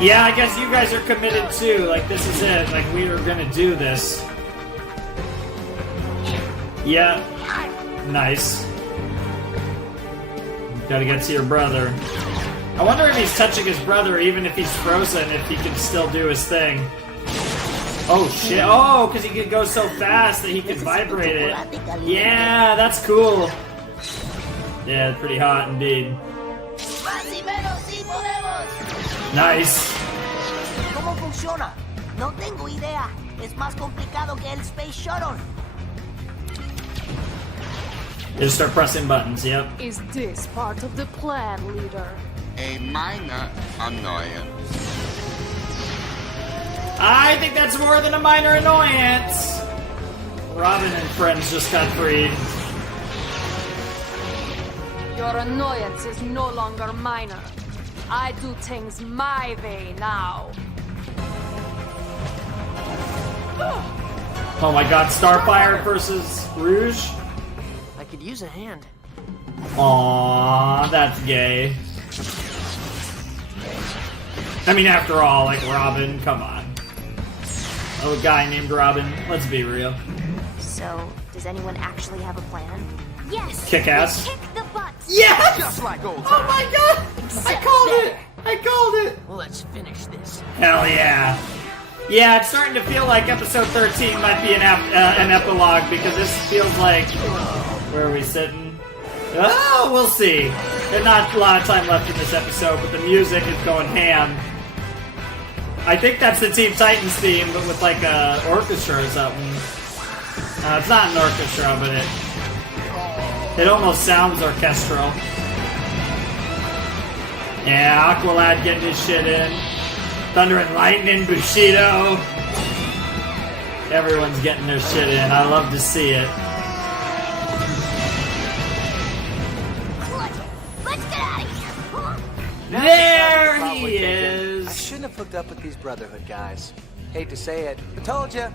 Yeah, I guess you guys are committed too. Like, this is it. Like, we are gonna do this. Yeah. Nice. Gotta get to your brother. I wonder if he's touching his brother, even if he's frozen, if he can still do his thing. Oh shit. Oh, because he could go so fast that he could vibrate it. Yeah, that's cool. Yeah, pretty hot indeed. Nice. ¿Cómo funciona? No tengo idea. Es más complicado que el Space Shuttle. Just start pressing buttons, yep. Is this part of the plan, leader? A minor annoyance. I think that's more than a minor annoyance. Robin and friends just got freed. Your annoyance is no longer minor. I do things my way now. Oh my god, Starfire versus Rouge? I could use a hand. Aww, that's gay. I mean, after all, like, Robin, come on. Oh, a guy named Robin, let's be real. So, does anyone actually have a plan? Yes! Kick ass. Kick the butt! Yes! Just like old Oh my god! I called it! I called it! Let's finish this. Hell yeah. Yeah, it's starting to feel like episode 13 might be an epilogue, because this feels like... Where are we sitting? Oh, we'll see. There's not a lot of time left in this episode, but the music is going ham. I think that's the Teen Titans theme, but with like a orchestra or something. It's not an orchestra, but it almost sounds orchestral. Yeah, Aqualad getting his shit in. Thunder and Lightning, Bushido. Everyone's getting their shit in. I love to see it. Let's get out of here! Huh? There he is. I shouldn't have hooked up with these Brotherhood guys. Hate to say it, but told you.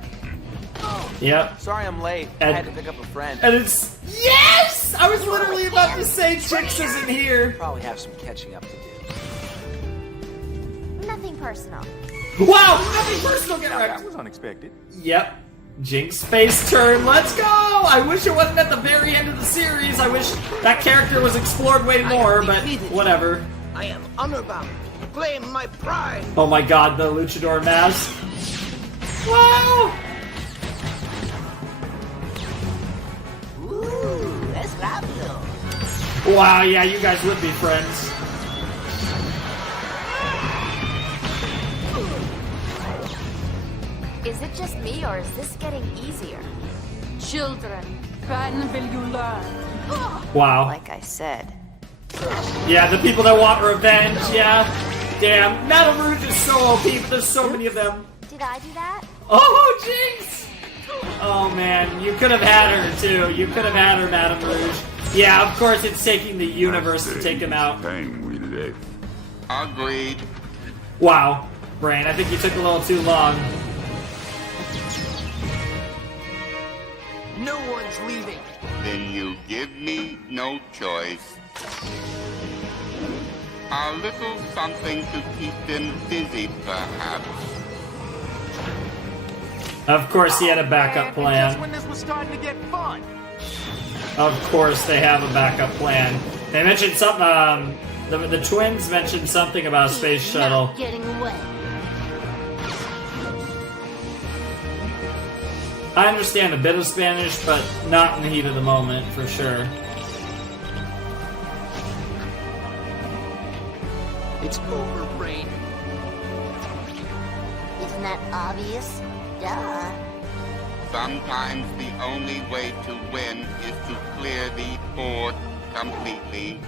Yep. Sorry I'm late. I had to pick up a friend. And it's... Yes! I was literally about to say Chicks isn't here. Probably have some catching up to do. Nothing personal. Wow! Nothing personal, get wrecked. That was unexpected. Yep. Jinx space turn. Let's go! I wish it wasn't at the very end of the series. I wish that character was explored way more, but whatever. I am honor-bound. Claim my pride. Oh my god, the luchador mask. Wow! Ooh, that's rápido. Wow, yeah, you guys would be friends. Is it just me, or is this getting easier? Children, when will you learn? Wow. Like I said. Yeah, the people that want revenge, yeah. Damn, Madame Rouge is so OP, but there's so many of them. Did I do that? Oh, Jinx! Oh man, you could have had her too. You could have had her, Madame Rouge. Yeah, of course it's taking the universe to take him out. Time we live. Agreed. Wow, Brain, I think you took a little too long. No one's leaving. Then you give me no choice. A little something to keep them busy, perhaps. Of course he had a backup Just plan. when this was starting to get fun. Of course they have a backup plan. They mentioned something, the twins mentioned something about a space shuttle. Not getting away. I understand a bit of Spanish, but not in the heat of the moment, for sure. It's over, Brain. Isn't that obvious? Duh. Sometimes the only way to win is to clear the board completely.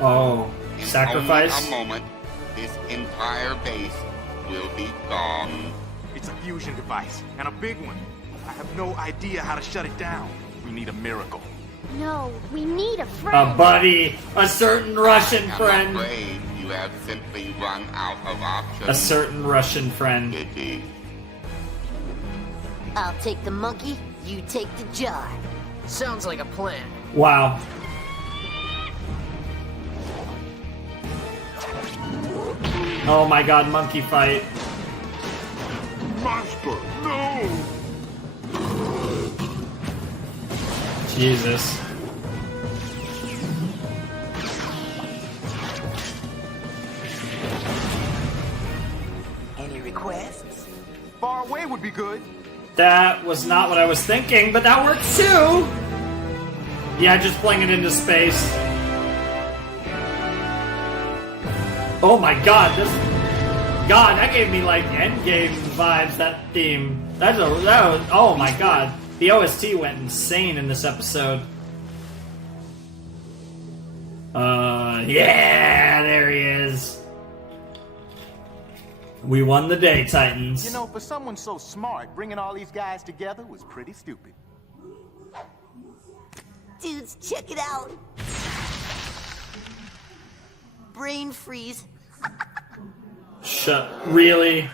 Oh, In sacrifice? only a moment, this entire base will be gone. It's a fusion device, and a big one. I have no idea how to shut it down. We need a miracle. No, we need a friend. A buddy. A certain Russian I'm friend. afraid you have simply run out of options. A certain Russian friend. Diddy. I'll take the monkey, you take the jar. Sounds like a plan. Wow. Oh my god, monkey fight. Monster, no! Jesus. Any requests? Far away would be good. That was not what I was thinking, but that works too! Yeah, just fling it into space. Oh my god, this... God, that gave me like Endgame vibes, that theme. That was... Oh my god. The OST went insane in this episode. Yeah, there he is. We won the day, Titans. You know, for someone so smart, bringing all these guys together was pretty stupid. Dudes, check it out. Brain freeze. Really?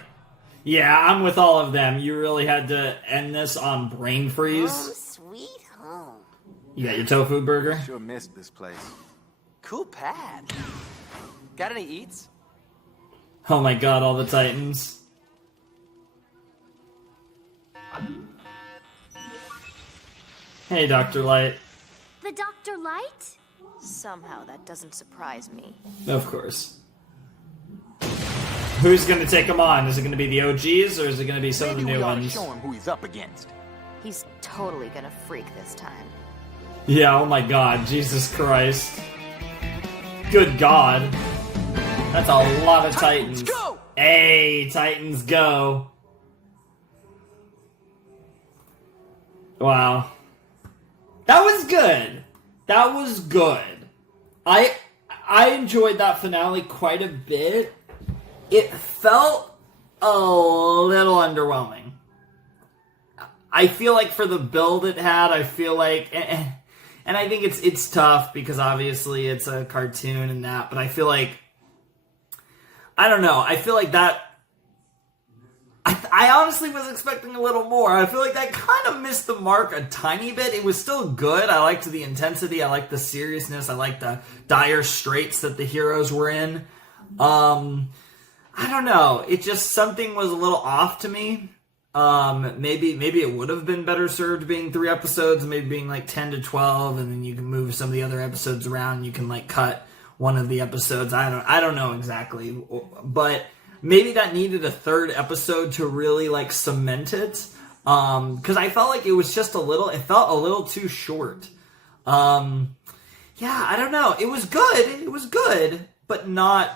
Yeah, I'm with all of them. You really had to end this on brain freeze? Oh, sweet home. You got your tofu burger? Sure missed this place. Cool pad. Got any eats? Oh my god, all the Titans. Hey, Dr. Light. The Dr. Light? Somehow that doesn't surprise me. Of course. Who's gonna take him on? Is it gonna be the OGs, or is it gonna be some of the Maybe new we ought to ones? show him who he's up against. He's totally gonna freak this time. Yeah, oh my god, Jesus Christ. Good god. That's a lot of Titans. Go! Hey, Titans go. Wow. That was good. That was good. I enjoyed that finale quite a bit. It felt a little underwhelming. I feel like for the build it had, I feel like... And I think it's tough because obviously it's a cartoon and that, but I feel like... I don't know. I feel like that... I honestly was expecting a little more. I feel like that kind of missed the mark a tiny bit. It was still good. I liked the intensity. I liked the seriousness. I liked the dire straits that the heroes were in. I don't know. It just... Something was a little off to me. Maybe it would have been better served being 3 episodes, maybe being like 10 to 12, and then you can move some of the other episodes around. You can like cut one of the episodes. I don't know exactly, but maybe that needed a 3rd episode to really like cement it. Because I felt like it was just it felt a little too short. Yeah, I don't know. It was good, but not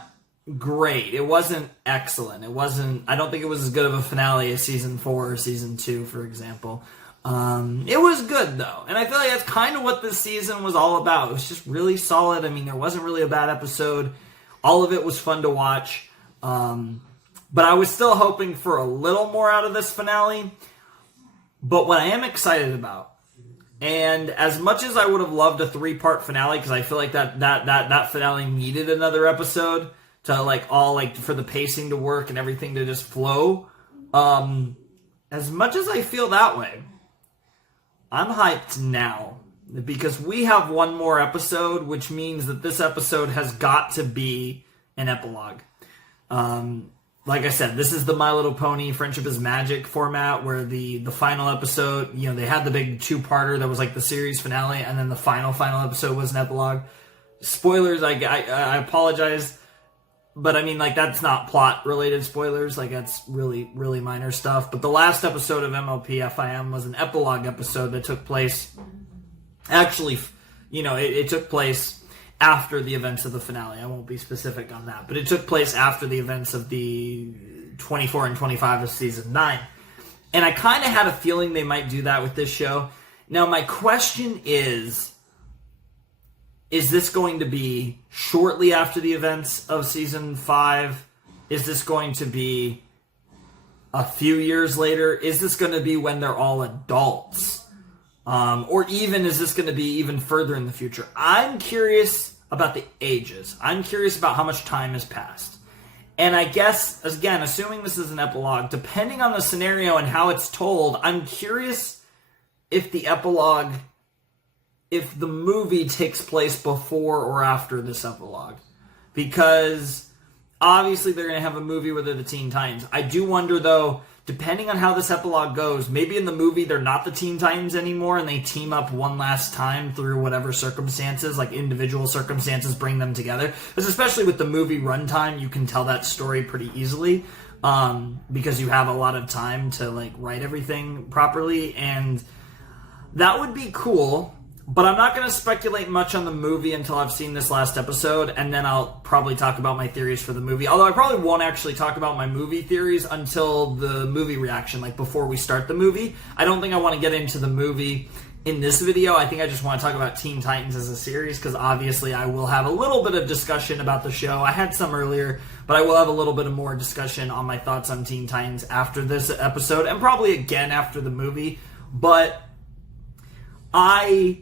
great. It wasn't excellent. I don't think it was as good of a finale as season 4 or season 2, for example. It was good though. And I feel like that's kind of what this season was all about. It was just really solid. I mean, there wasn't really a bad episode. All of it was fun to watch. But I was still hoping for a little more out of this finale. But what I am excited about, and as much as I would have loved a 3-part finale, because I feel like that finale needed another episode to like all like for the pacing to work and everything to just flow. As much as I feel that way, I'm hyped now because we have one more episode, which means that this episode has got to be an epilogue. Like I said, this is the My Little Pony Friendship is Magic format where the final episode, you know, they had the big 2-parter that was like the series finale, and then the final episode was an epilogue. Spoilers, I apologize. But I mean, like, that's not plot-related spoilers. Like, that's really, really minor stuff. But the last episode of MLP FIM was an epilogue episode that took place... Actually, you know, it took place after the events of the finale. I won't be specific on that. But it took place after the events of the 24 and 25 of Season 9. And I kind of had a feeling they might do that with this show. Now, my question is this going to be shortly after the events of Season 5? Is this going to be a few years later? Is this going to be when they're all adults? Or even is this going to be even further in the future? I'm curious about the ages. I'm curious about how much time has passed. And I guess, again, assuming this is an epilogue, depending on the scenario and how it's told, I'm curious if the epilogue, if the movie takes place before or after this epilogue. Because obviously they're going to have a movie where they're the Teen Titans. I do wonder, though, depending on how this epilogue goes, maybe in the movie they're not the Teen Titans anymore and they team up one last time through whatever circumstances, like individual circumstances bring them together. Because especially with the movie runtime, you can tell that story pretty easily because you have a lot of time to like write everything properly, and that would be cool. But I'm not going to speculate much on the movie until I've seen this last episode, and then I'll probably talk about my theories for the movie. Although I probably won't actually talk about my movie theories until the movie reaction, like before we start the movie. I don't think I want to get into the movie in this video. I think I just want to talk about Teen Titans as a series, because obviously I will have a little bit of discussion about the show. I had some earlier, but I will have a little bit of more discussion on my thoughts on Teen Titans after this episode, and probably again after the movie. But I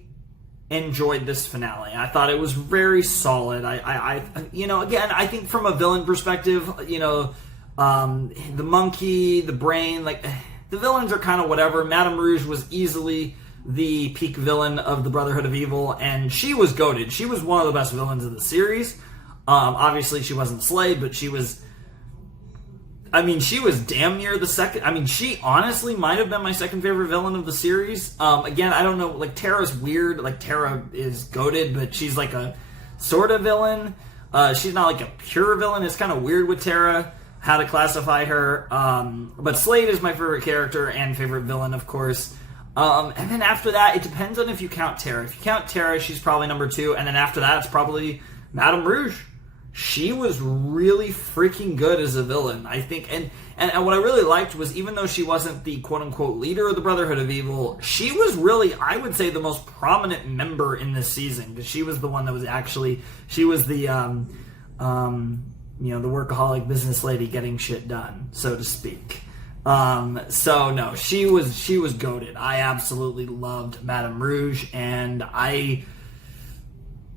enjoyed this finale. I thought it was very solid. I again, I think from a villain perspective, the monkey, the brain, like, the villains are kind of whatever. Madame Rouge was easily the peak villain of the Brotherhood of Evil, and she was goated. She was one of the best villains of the series. Obviously, she wasn't Slade, but she was damn near the second. She honestly might have been my second favorite villain of the series. Again, I don't know, like, Tara's weird. Like, Tara is goated, but she's like a sort of villain. She's not like a pure villain. It's kind of weird with Tara how to classify her. But Slade is my favorite character and favorite villain, of course. And then after that, it depends on if you count Tara. If you count Tara, she's probably number 2. And then after that, it's probably Madame Rouge. She was really freaking good as a villain, I think. And what I really liked was, even though she wasn't the quote-unquote leader of the Brotherhood of Evil, she was really, I would say, the most prominent member in this season. Because she was the one that was actually, she was the, the workaholic business lady getting shit done, so to speak. So no, she was goated. I absolutely loved Madame Rouge, and I'm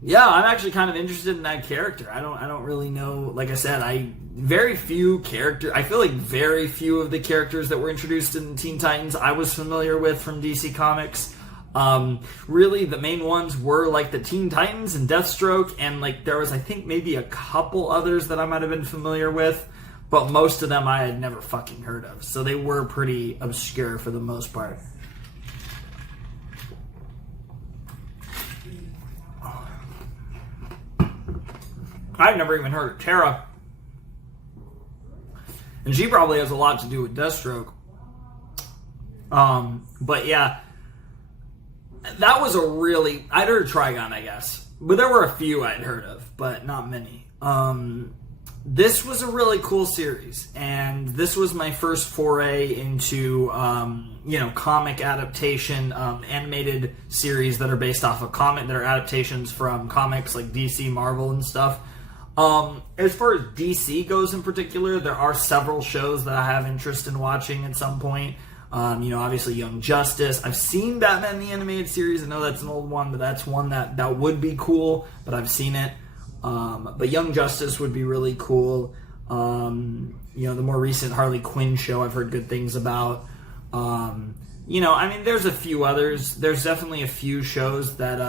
actually kind of interested in that character. I don't really know. Like I said, I feel like very few of the characters that were introduced in Teen Titans I was familiar with from DC Comics. Really, the main ones were like the Teen Titans and Deathstroke, and like there was, I think, maybe a couple others that I might have been familiar with, but most of them I had never fucking heard of. So they were pretty obscure for the most part. I've never even heard of Tara. And she probably has a lot to do with Deathstroke. But yeah, that was I'd heard of Trigon, I guess. But there were a few I'd heard of, but not many. This was a really cool series. And this was my first foray into, comic adaptation, animated series that are based off of comic, that are adaptations from comics like DC, Marvel, and stuff. As far as DC goes in particular, there are several shows that I have interest in watching at some point. Obviously Young Justice. I've seen Batman the Animated Series. I know that's an old one, but that's one that would be cool, but I've seen it. But Young Justice would be really cool. The more recent Harley Quinn show I've heard good things about. There's a few others. There's definitely a few shows that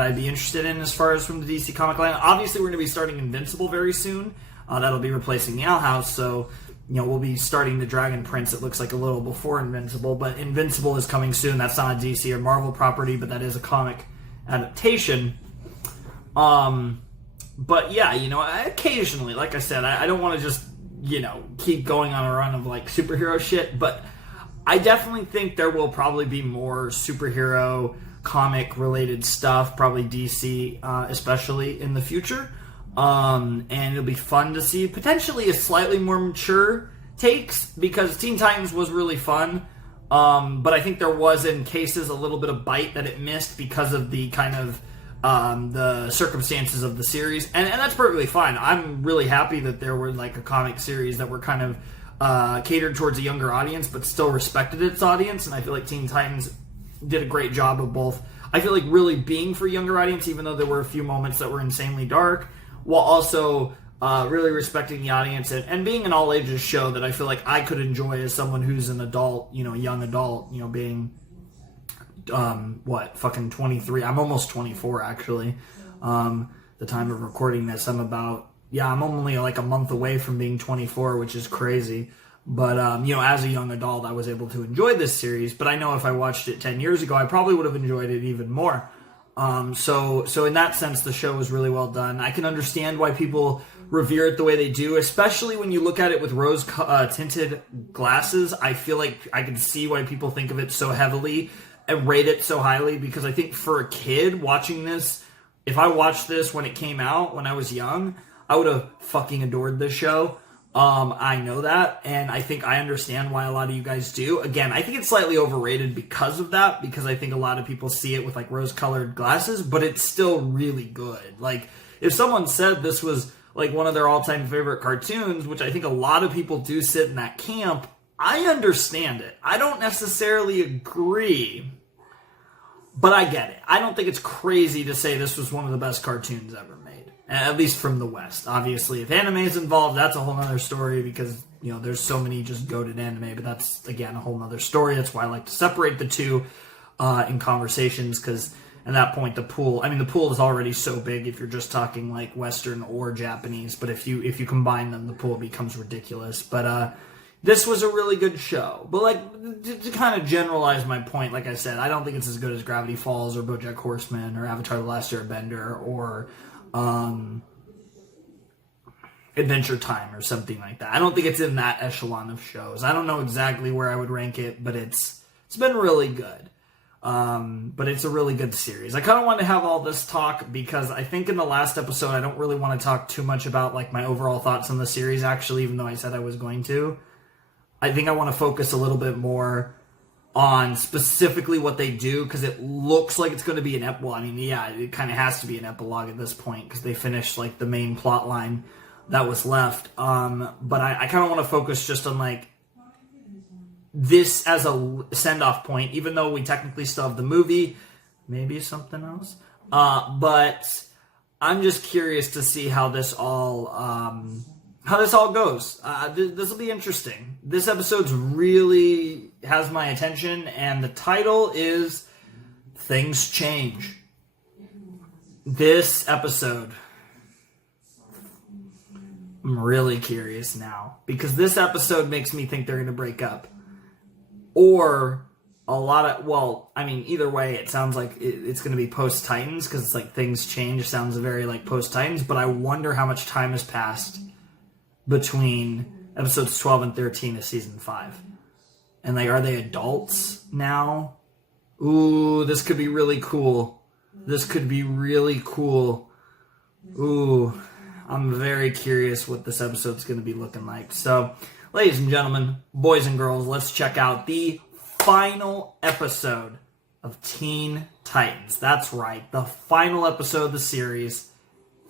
I'd be interested in as far as from the DC comic line. Obviously, we're going to be starting Invincible very soon. That'll be replacing the Owl House, so we'll be starting the Dragon Prince, it looks like, a little before Invincible, but Invincible is coming soon. That's not a DC or Marvel property, but that is a comic adaptation. But yeah, occasionally, like I said, I don't want to just, keep going on a run of like superhero shit, but I definitely think there will probably be more superhero comic related stuff, probably DC, especially in the future. And it'll be fun to see potentially a slightly more mature takes, because Teen Titans was really fun, but I think there was, in cases, a little bit of bite that it missed because of the kind of the circumstances of the series, and that's perfectly fine. I'm really happy that there were like a comic series that were kind of catered towards a younger audience, but still respected its audience, and I feel like Teen Titans did a great job of both. I feel like really being for a younger audience, even though there were a few moments that were insanely dark, while also really respecting the audience and being an all ages show that I feel like I could enjoy as someone who's an adult, young adult, being fucking 23. I'm almost 24 actually. The time of recording this, I'm only like a month away from being 24, which is crazy. But as a young adult, I was able to enjoy this series. But I know if I watched it 10 years ago, I probably would have enjoyed it even more. So in that sense, the show was really well done. I can understand why people revere it the way they do, especially when you look at it with rose tinted glasses. I feel like I can see why people think of it so heavily and rate it so highly, because I think for a kid watching this, if I watched this when it came out when I was young, I would have fucking adored this show. I know that, and I think I understand why a lot of you guys do. Again, I think it's slightly overrated because of that, because I think a lot of people see it with like rose-colored glasses, but it's still really good. Like, if someone said this was like one of their all-time favorite cartoons, which I think a lot of people do sit in that camp, I understand it. I don't necessarily agree, but I get it. I don't think it's crazy to say this was one of the best cartoons ever made, at least from the West. Obviously, if anime is involved, that's a whole other story, because there's so many just goated anime, but that's, again, a whole other story. That's why I like to separate the two in conversations, because at that point, the pool is already so big if you're just talking like Western or Japanese, but if you combine them, the pool becomes ridiculous. But this was a really good show. But like, to kind of generalize my point, like I said, I don't think it's as good as Gravity Falls or BoJack Horseman or Avatar: The Last Airbender or Adventure Time or something like that. I don't think it's in that echelon of shows. I don't know exactly where I would rank it, but it's been really good. But it's a really good series. I kind of want to have all this talk because I think in the last episode I don't really want to talk too much about like my overall thoughts on the series, actually, even though I said I was going to. I think I want to focus a little bit more on specifically what they do, because it looks like it's going to be an epilogue. I mean, yeah, it kind of has to be an epilogue at this point, because they finished like the main plot line that was left. But I kind of want to focus just on like this as a send-off point, even though we technically still have the movie, maybe something else. But I'm just curious to see how this all goes. This will be interesting. This episode's really has my attention, and the title is Things Change. This episode, I'm really curious now, because this episode makes me think they're going to break up. Or either way, it sounds like it's going to be post-Titans, because it's like Things Change sounds very like post-Titans, but I wonder how much time has passed between episodes 12 and 13 of season 5. And like, are they adults now? Ooh, this could be really cool. Ooh, I'm very curious what this episode's going to be looking like. So, ladies and gentlemen, boys and girls, let's check out the final episode of Teen Titans. That's right, the final episode of the series,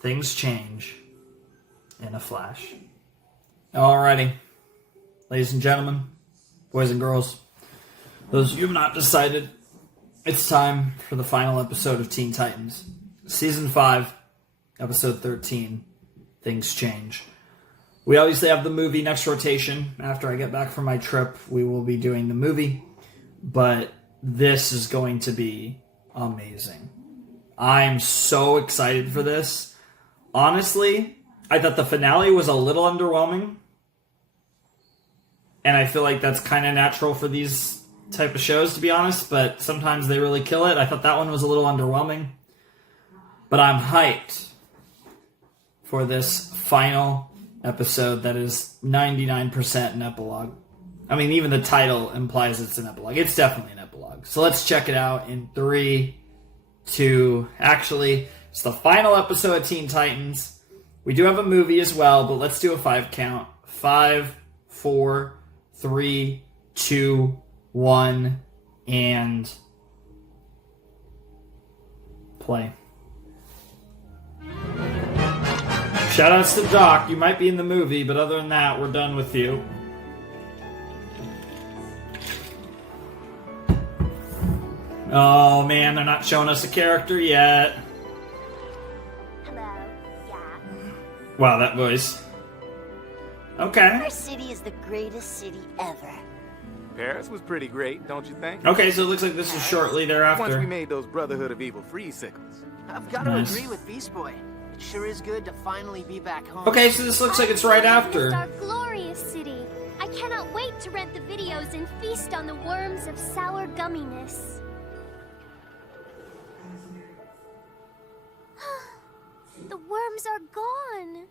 Things Change in a Flash. Alrighty, ladies and gentlemen, boys and girls, those of you who have not decided, it's time for the final episode of Teen Titans. Season 5, Episode 13, Things Change. We obviously have the movie next rotation. After I get back from my trip, we will be doing the movie. But this is going to be amazing. I'm so excited for this. Honestly, I thought the finale was a little underwhelming. And I feel like that's kind of natural for these type of shows, to be honest. But sometimes they really kill it. I thought that one was a little underwhelming. But I'm hyped for this final episode that is 99% an epilogue. I mean, even the title implies it's an epilogue. It's definitely an epilogue. So let's check it out in 3, 2... Actually, it's the final episode of Teen Titans. We do have a movie as well, but let's do a 5 count. 5, 4, 3, 2, 1, and play. Shoutouts to Doc. You might be in the movie, but other than that, we're done with you. Oh man, they're not showing us a character yet. Hello. Yeah. Wow, that voice. Okay. Our city is the greatest city ever. Paris was pretty great, don't you think? Okay, so it looks like this is shortly thereafter. Once we made those Brotherhood of Evil free sickles. I've got to agree with Beast Boy. It sure is good to finally be back home. Okay, so this looks like it's right after. Our glorious city. I cannot wait to rent the videos and feast on the worms of sour gumminess. The worms are gone.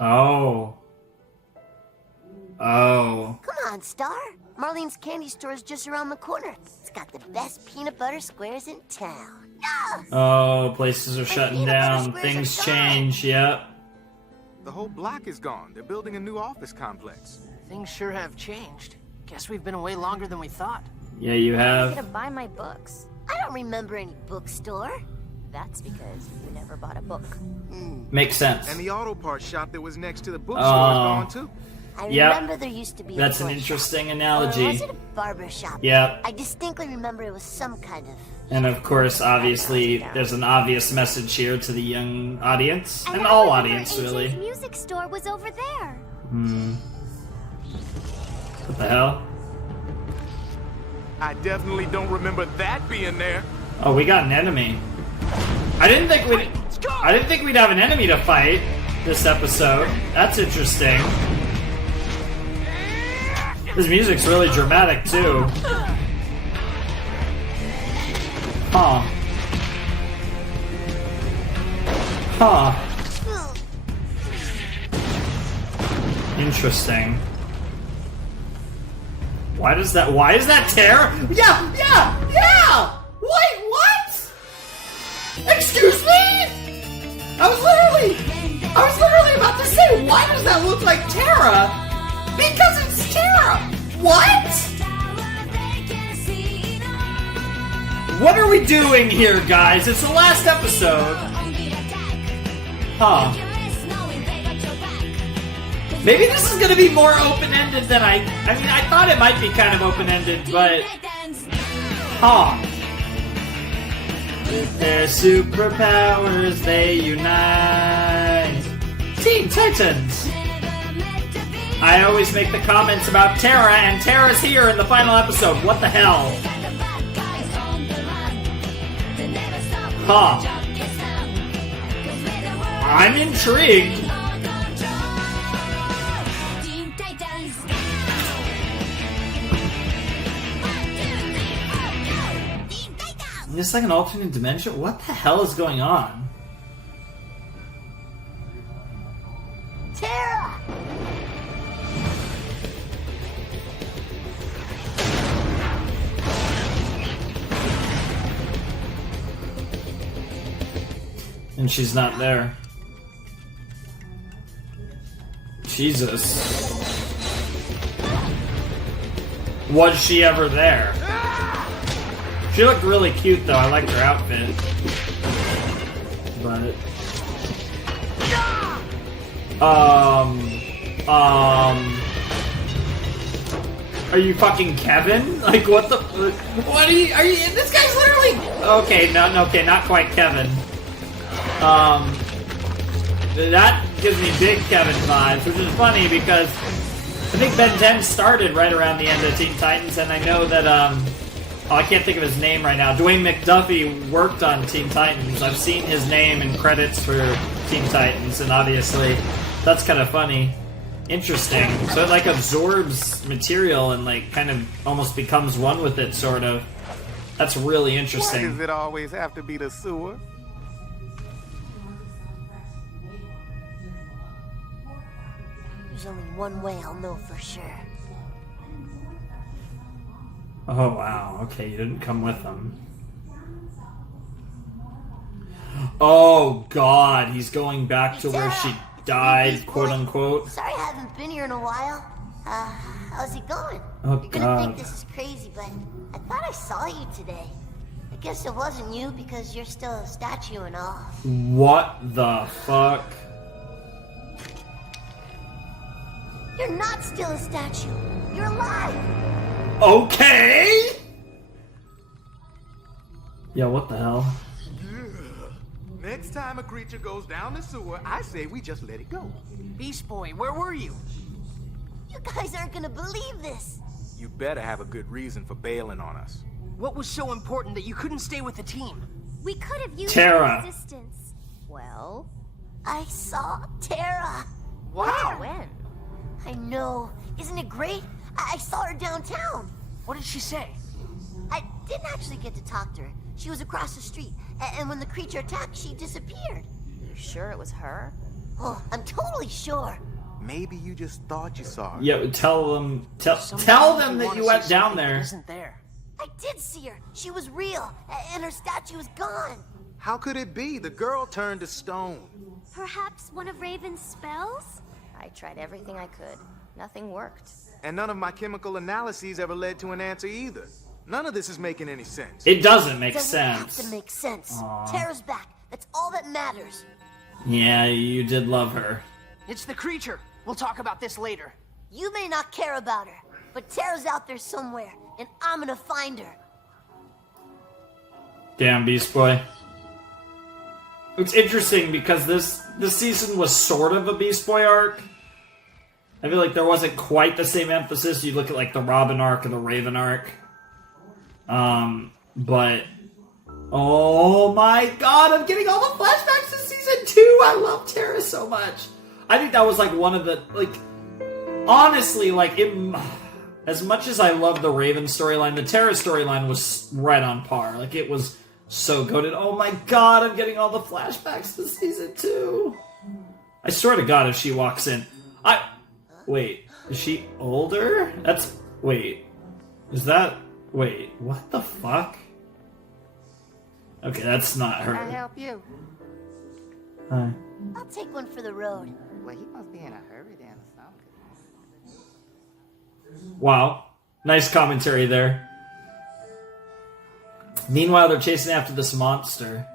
Oh. Oh. Come on, Star. Marlene's candy store is just around the corner. It's got the best peanut butter squares in town. Oh, places are shutting down. Things change, yep. The whole block is gone. They're building a new office complex. Things sure have changed. Guess we've been away longer than we thought. Yeah, you I'm have. gonna buy my books. I don't remember any bookstore. That's because you never bought a book. Makes sense. And the auto parts shop that was next to the bookstore is gone too. I Yep. remember there used to be That's a an toy interesting shop. analogy. Or was it a barber shop? Yep. I distinctly remember it was some kind of... And of course, obviously, there's an obvious message here to the young audience. And all audience, really. Agent's music store was over there. What the hell? I definitely don't remember that being there. Oh, we got an enemy. I didn't think we'd have an enemy to fight this episode. That's interesting. This music's really dramatic too. Huh. Huh. Interesting. Why is that terror? Yeah! Wait, what? Excuse me? I was literally about to say, why does that look like Terra? Because it's Terra! What? What are we doing here, guys? It's the last episode. Huh. Maybe this is gonna be more open-ended than I mean, I thought it might be kind of open-ended, but... Huh. With their superpowers, they unite. Teen Titans! I always make the comments about Terra, and Terra's here in the final episode. What the hell? Huh. I'm intrigued. Is this like an alternate dimension? What the hell is going on? Terra! And she's not there. Jesus. Was she ever there? She looked really cute though, I liked her outfit. But... Are you fucking Kevin? Like, what the... What are you... This guy's literally... Okay, okay, not quite Kevin. That gives me big Kevin vibes, which is funny because I think Ben 10 started right around the end of Teen Titans, and I know that, I can't think of his name right now. Dwayne McDuffie worked on Teen Titans. I've seen his name in credits for Teen Titans, and obviously that's kind of funny. Interesting. So it, like, absorbs material and, like, kind of almost becomes one with it, sort of. That's really interesting. Why does it always have to be the sewer? There's only one way I'll know for sure. Oh, wow. Okay, you didn't come with them. Oh, God. He's going back to where she... died, quote unquote. Sorry I haven't been here in a while. How's it going? Oh, You're gonna God. think this is crazy, but I thought I saw you today. I guess it wasn't you because you're still a statue and all. What the fuck? You're not still a statue. You're alive. Okay! Yeah, what the hell? Next time a creature goes down the sewer, I say we just let it go. Beast Boy, where were you? You guys aren't gonna believe this. You better have a good reason for bailing on us. What was so important that you couldn't stay with the team? We could have used Terra. your assistance. Well, I saw Tara. Wow. when? I know. Isn't it great? I saw her downtown. What did she say? I didn't actually get to talk to her. She was across the street, and when the creature attacked, she disappeared. You sure it was her? Oh, I'm totally sure. Maybe you just thought you saw her. Yeah, tell them that you went down there. Isn't there? I did see her. She was real, and her statue is gone. How could it be? The girl turned to stone. Perhaps one of Raven's spells? I tried everything I could. Nothing worked. And none of my chemical analyses ever led to an answer either. None of this is making any sense. It doesn't make Doesn't sense. have to make sense. Aw. Tara's back. That's all that matters. Yeah, you did love her. It's the creature. We'll talk about this later. You may not care about her, but Tara's out there somewhere, and I'm gonna find her. Damn, Beast Boy. It's interesting because this season was sort of a Beast Boy arc. I feel like there wasn't quite the same emphasis. You look at like the Robin arc and the Raven arc. But oh my god, I'm getting all the flashbacks to season 2. I love Tara so much. I think that was like one of the honestly, as much as I love the Raven storyline, the Tara storyline was right on par. Like, it was so goated. Oh my god, I'm getting all the flashbacks to season 2. I swear to god, if she walks in, wait, is she older? Wait, what the fuck? Okay, that's not her. Can I help you? Hi. I'll take one for the road. Well, he must be in a hurry then or something. Wow. Nice commentary there. Meanwhile, they're chasing after this monster.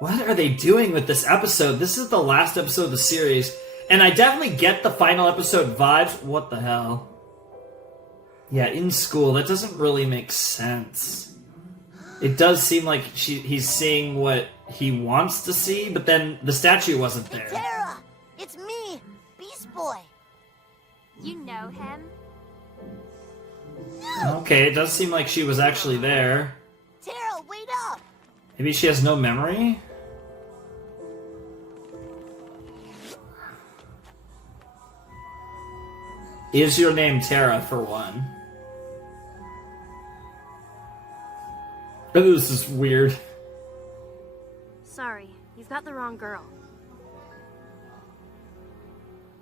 What are they doing with this episode? This is the last episode of the series, and I definitely get the final episode vibes. What the hell? Yeah, in school. That doesn't really make sense. It does seem like he's seeing what he wants to see, but then the statue wasn't there. Tara! It's me, Beast Boy. You know him? Okay, it does seem like she was actually there. Tara, wait up! Maybe she has no memory? Is your name Tara, for one? Oh, this is weird. Sorry, you've got the wrong girl.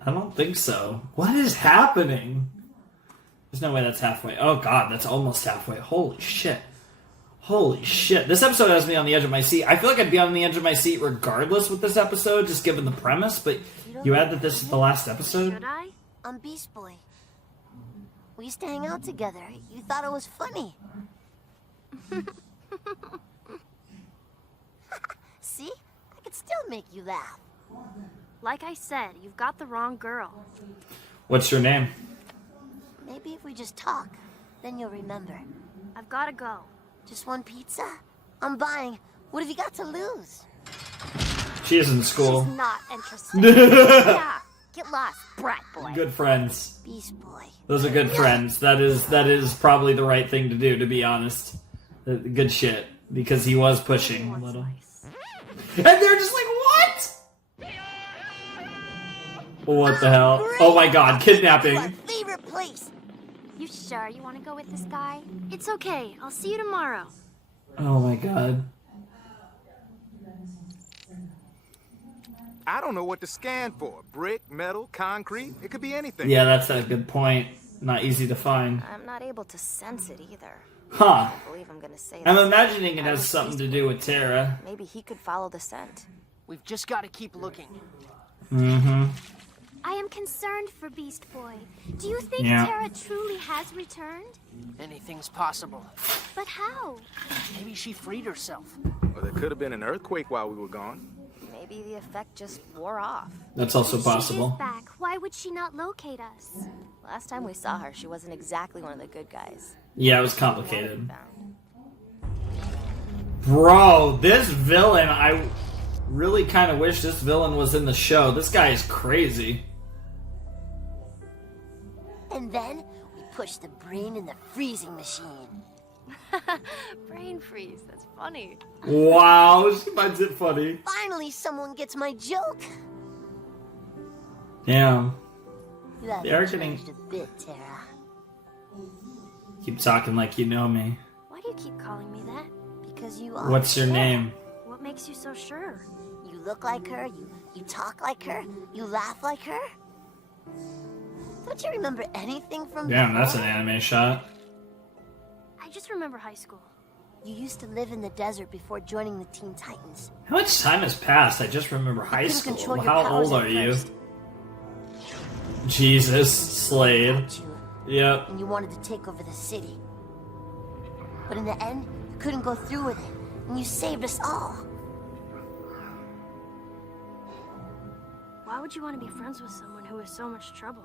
I don't think so. What is happening? There's no way that's halfway. Oh god, that's almost halfway. Holy shit. Holy shit. This episode has me on the edge of my seat. I feel like I'd be on the edge of my seat regardless with this episode, just given the premise, but you add that this is the last episode? Should I? I'm Beast Boy. We used to hang out together. You thought it was funny. See? I could still make you laugh. Like I said, you've got the wrong girl. What's your name? Maybe if we just talk, then you'll remember. I've gotta go. Just one pizza? I'm buying. What have you got to lose? She is in school. She's not interested. Yeah, get lost, brat boy. Good friends. Beast Boy. Those are good friends. That is probably the right thing to do, to be honest. Good shit. Because he was pushing a little. And they're just like, what? What the hell? Oh my god, kidnapping. Our favorite place. You sure you want to go with this guy? It's okay. I'll see you tomorrow. Oh my god. I don't know what to scan for. Brick, metal, concrete. It could be anything. Yeah, that's a good point. Not easy to find. I'm not able to sense it either. Huh. I believe I'm gonna say I'm that. imagining it has something to do with Tara. Maybe he could follow the scent. We've just got to keep looking. Mm-hmm. I am concerned for Beast Boy. Do you think Yeah. Tara truly has returned? Anything's possible. But how? Maybe she freed herself. Well, there could have been an earthquake while we were gone. Maybe the effect just wore off. That's also If possible. She is back. Why would she not locate us? Last time we saw her, she wasn't exactly one of the good guys. Yeah, it was complicated. Bro, this villain, I really kind of wish this villain was in the show. This guy is crazy. And then we push the brain in the freezing machine. Brain freeze, that's funny. Wow, she finds it funny. Finally, someone gets my joke. Damn. You haven't They are getting... changed a bit, Tara. Keep talking like you know me. Why do you keep calling me that? Because you are. What's your name? What makes you so sure? You look like her, you talk like her, you laugh like her. Don't you remember anything from Damn, that's an before? anime shot. I just remember high school. You used to live in the desert before joining the Teen Titans. How much time has passed? I just remember high couldn't school. control your How powers old at are you? first. Jesus, Slade. Yep. And you wanted to take over the city. But in the end, you couldn't go through with it. And you saved us all. Why would you want to be friends with someone who is so much trouble?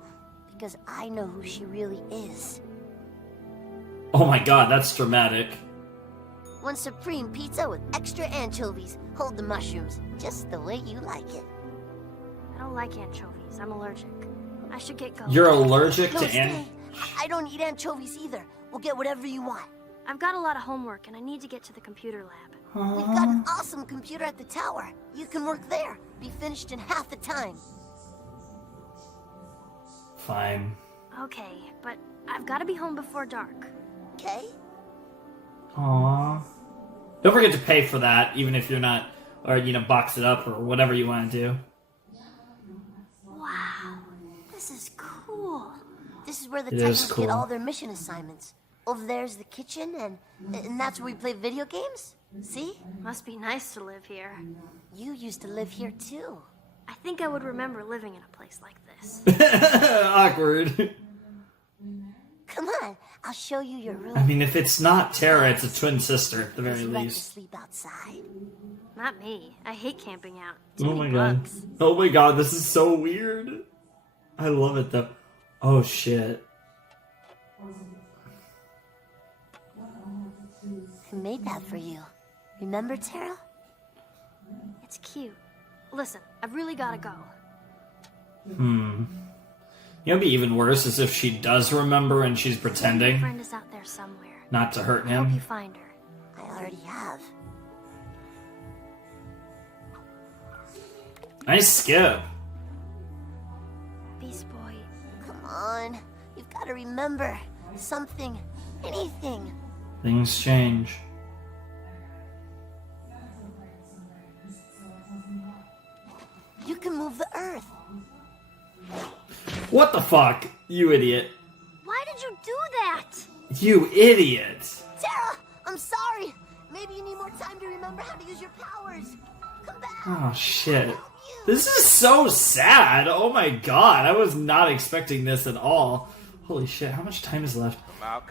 Because I know who she really is. Oh my god, that's dramatic. One supreme pizza with extra anchovies. Hold the mushrooms, just the way you like it. I don't like anchovies. I'm allergic. I should get going. You're allergic No, to stay. I don't eat anchovies either. We'll get whatever you want. I've got a lot of homework, and I need to get to the computer lab. We've got an awesome computer at the tower. You can work there. Be finished in half the time. Fine. Okay, but I've got to be home before dark. Okay? Aww. Don't forget to pay for that, even if you're not, or, you know, box it up or whatever you want to do. Wow. This is cool. This is where the It is Titans cool. get all their mission assignments. Over there's the kitchen, and that's where we play video games? See? Must be nice to live here. You used to live here too. I think I would remember living in a place like this. Awkward. Come on, I'll show you your room. I mean, if it's not Tara, it's a twin sister at the very Would you like to least. sleep outside? Not me. I hate camping out. Too Oh many my god. bugs. Oh my god, this is so weird. I love it though. Oh shit. I made that for you. Remember, Tara? It's cute. Listen, I've really got to go. You know, what'd be even worse is if she does remember and she's My pretending friend is out there somewhere. not to hurt I hope you him. find her. I already have. Nice skip. Beast Boy. Come on. You've got to remember. Something. Anything. Things change. You can move the earth. What the fuck? You idiot. Why did you do that? You idiot. Tara, I'm sorry. Maybe you need more time to remember how to use your powers. Come back. Oh shit. This is so sad. Oh my god. I was not expecting this at all. Holy shit. How much time is left?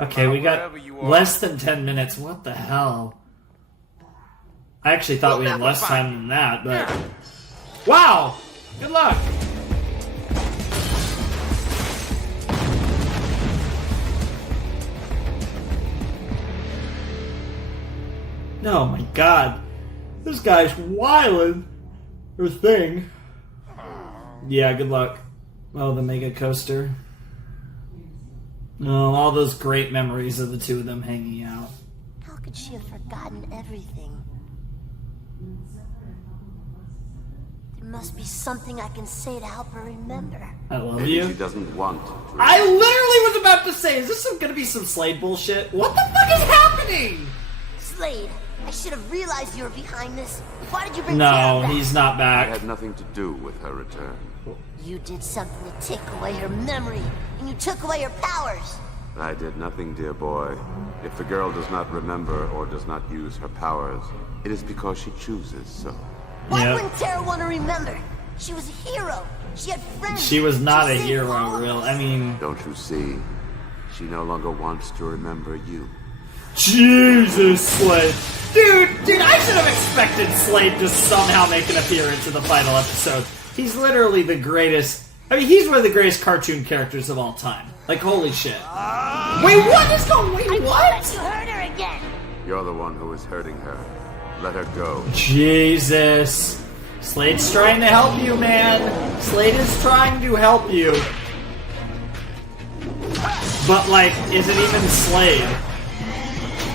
Okay, we got less than 10 minutes. What the hell? I actually thought we had less time than that, but... Wow! Good luck! Oh my god. This guy's wildin'. Or thing. Yeah, good luck. Oh, the mega coaster. Oh, all those great memories of the two of them hanging out. How could she have forgotten everything? There must be something I can say to help her remember. I love Maybe you. she doesn't want. I literally was about to say, is this gonna be some Slade bullshit? What the fuck is happening? Slade, I should have realized you were behind this. Why did you bring Tara No, back? he's not I back. had nothing to do with her return. You did something to take away her memory, and you took away her powers. I did nothing, dear boy. If the girl does not remember or does not use her powers, it is because she chooses so. Why wouldn't Tara want to remember? She was a hero. She had friends. She was not She a saved hero, all of real. us. I mean, Don't you see? She no longer wants to remember you. Jesus, Slade. Dude, I should have expected Slade to somehow make an appearance in the final episode. He's literally the greatest. I mean, he's one of the greatest cartoon characters of all time. Like, holy shit. Wait, what is going? Wait, what? You hurt her again. You're the one who is hurting her. Let her go. Jesus. Slade's trying to help you, man. Slade is trying to help you. But, like, is it even Slade?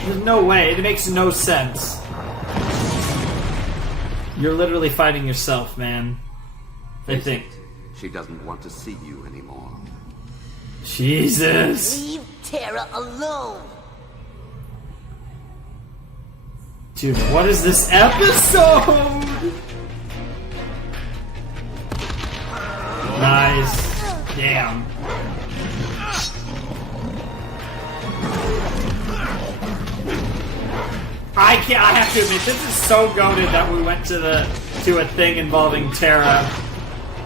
There's no way. It makes no sense. You're literally fighting yourself, man. I think. She doesn't want to see you anymore. Jesus. Leave Tara alone. Dude, what is this episode? Nice. Damn. I have to admit, this is so goated that we went to a thing involving Tara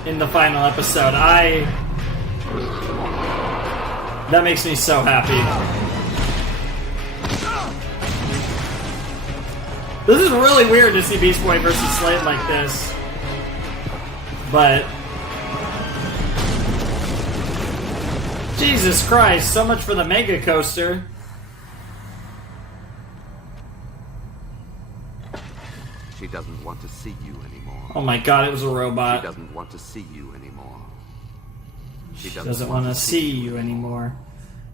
in the final episode. That makes me so happy. This is really weird to see Beast Boy versus Slade like this. But Jesus Christ, so much for the Mega Coaster. She doesn't want to see you anymore. Oh my god, it was a robot. She doesn't want to see you anymore. She doesn't want to see you anymore.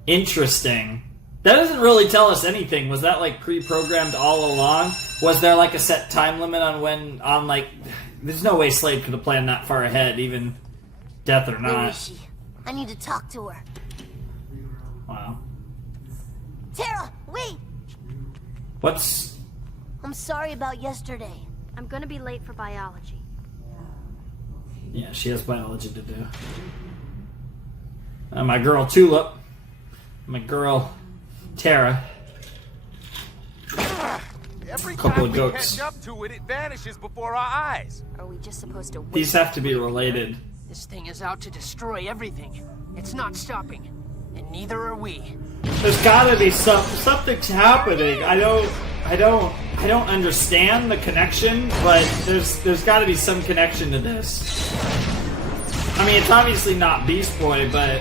Interesting. That doesn't really tell us anything. Was that like pre-programmed all along? Was there like a set time limit on when, there's no way Slade could have planned that far ahead, even death or Where not. is she? I need to talk to her. Wow. Tara, wait! What's... I'm sorry about yesterday. I'm gonna be late for biology. Yeah, she has biology to do. My girl Tulip. My girl Tara. Every Couple time of we goats. catch up to it, it vanishes before our eyes. Are we just supposed to wait? These have to be related. This thing is out to destroy everything. It's not stopping. And neither are we. There's gotta be something's happening. I don't understand the connection, but there's gotta be some connection to this. I mean, it's obviously not Beast Boy, but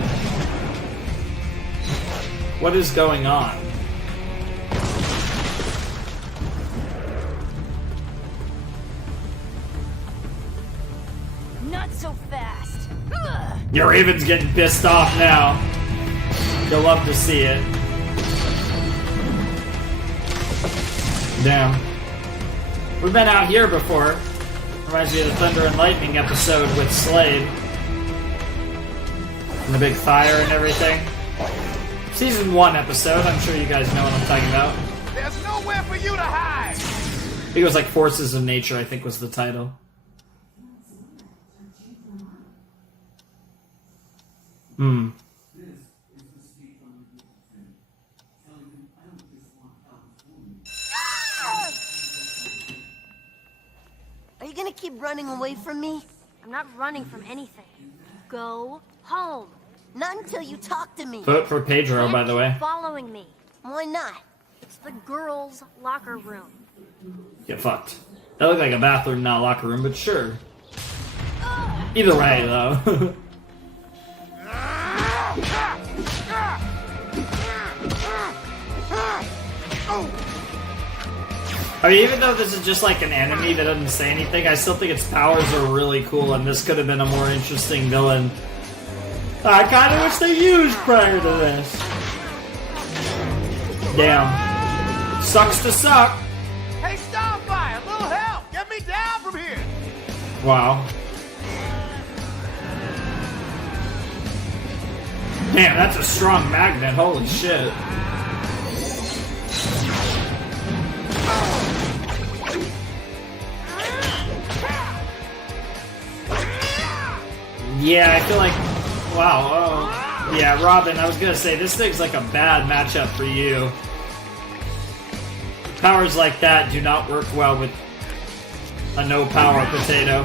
what is going on? Not so fast. Your Raven's getting pissed off now. You'll love to see it. Damn. We've been out here before. Reminds me of the Thunder and Lightning episode with Slade. And the big fire and everything. Season 1 episode, I'm sure you guys know what I'm talking about. There's nowhere for you to hide. I think it was like Forces of Nature, I think was the title. Hmm. Are you gonna keep running away from me? I'm not running from anything. Go home. Not until you talk to me. Vote for Pedro, Can't by the keep way. following me. Why not? It's the girls' locker room. Get fucked. That looked like a bathroom, not a locker room, but sure. Either way, though. I mean, even though this is just like an enemy that doesn't say anything, I still think its powers are really cool, and this could have been a more interesting villain. I kind of wish they used prior to this. Damn. Sucks to suck. Hey, stop by! A little help! Get me down from here! Wow. Damn, that's a strong magnet. Holy shit. Yeah, I feel like... Wow, oh. Yeah, Robin, I was gonna say, this thing's like a bad matchup for you. Powers like that do not work well with a no-power potato.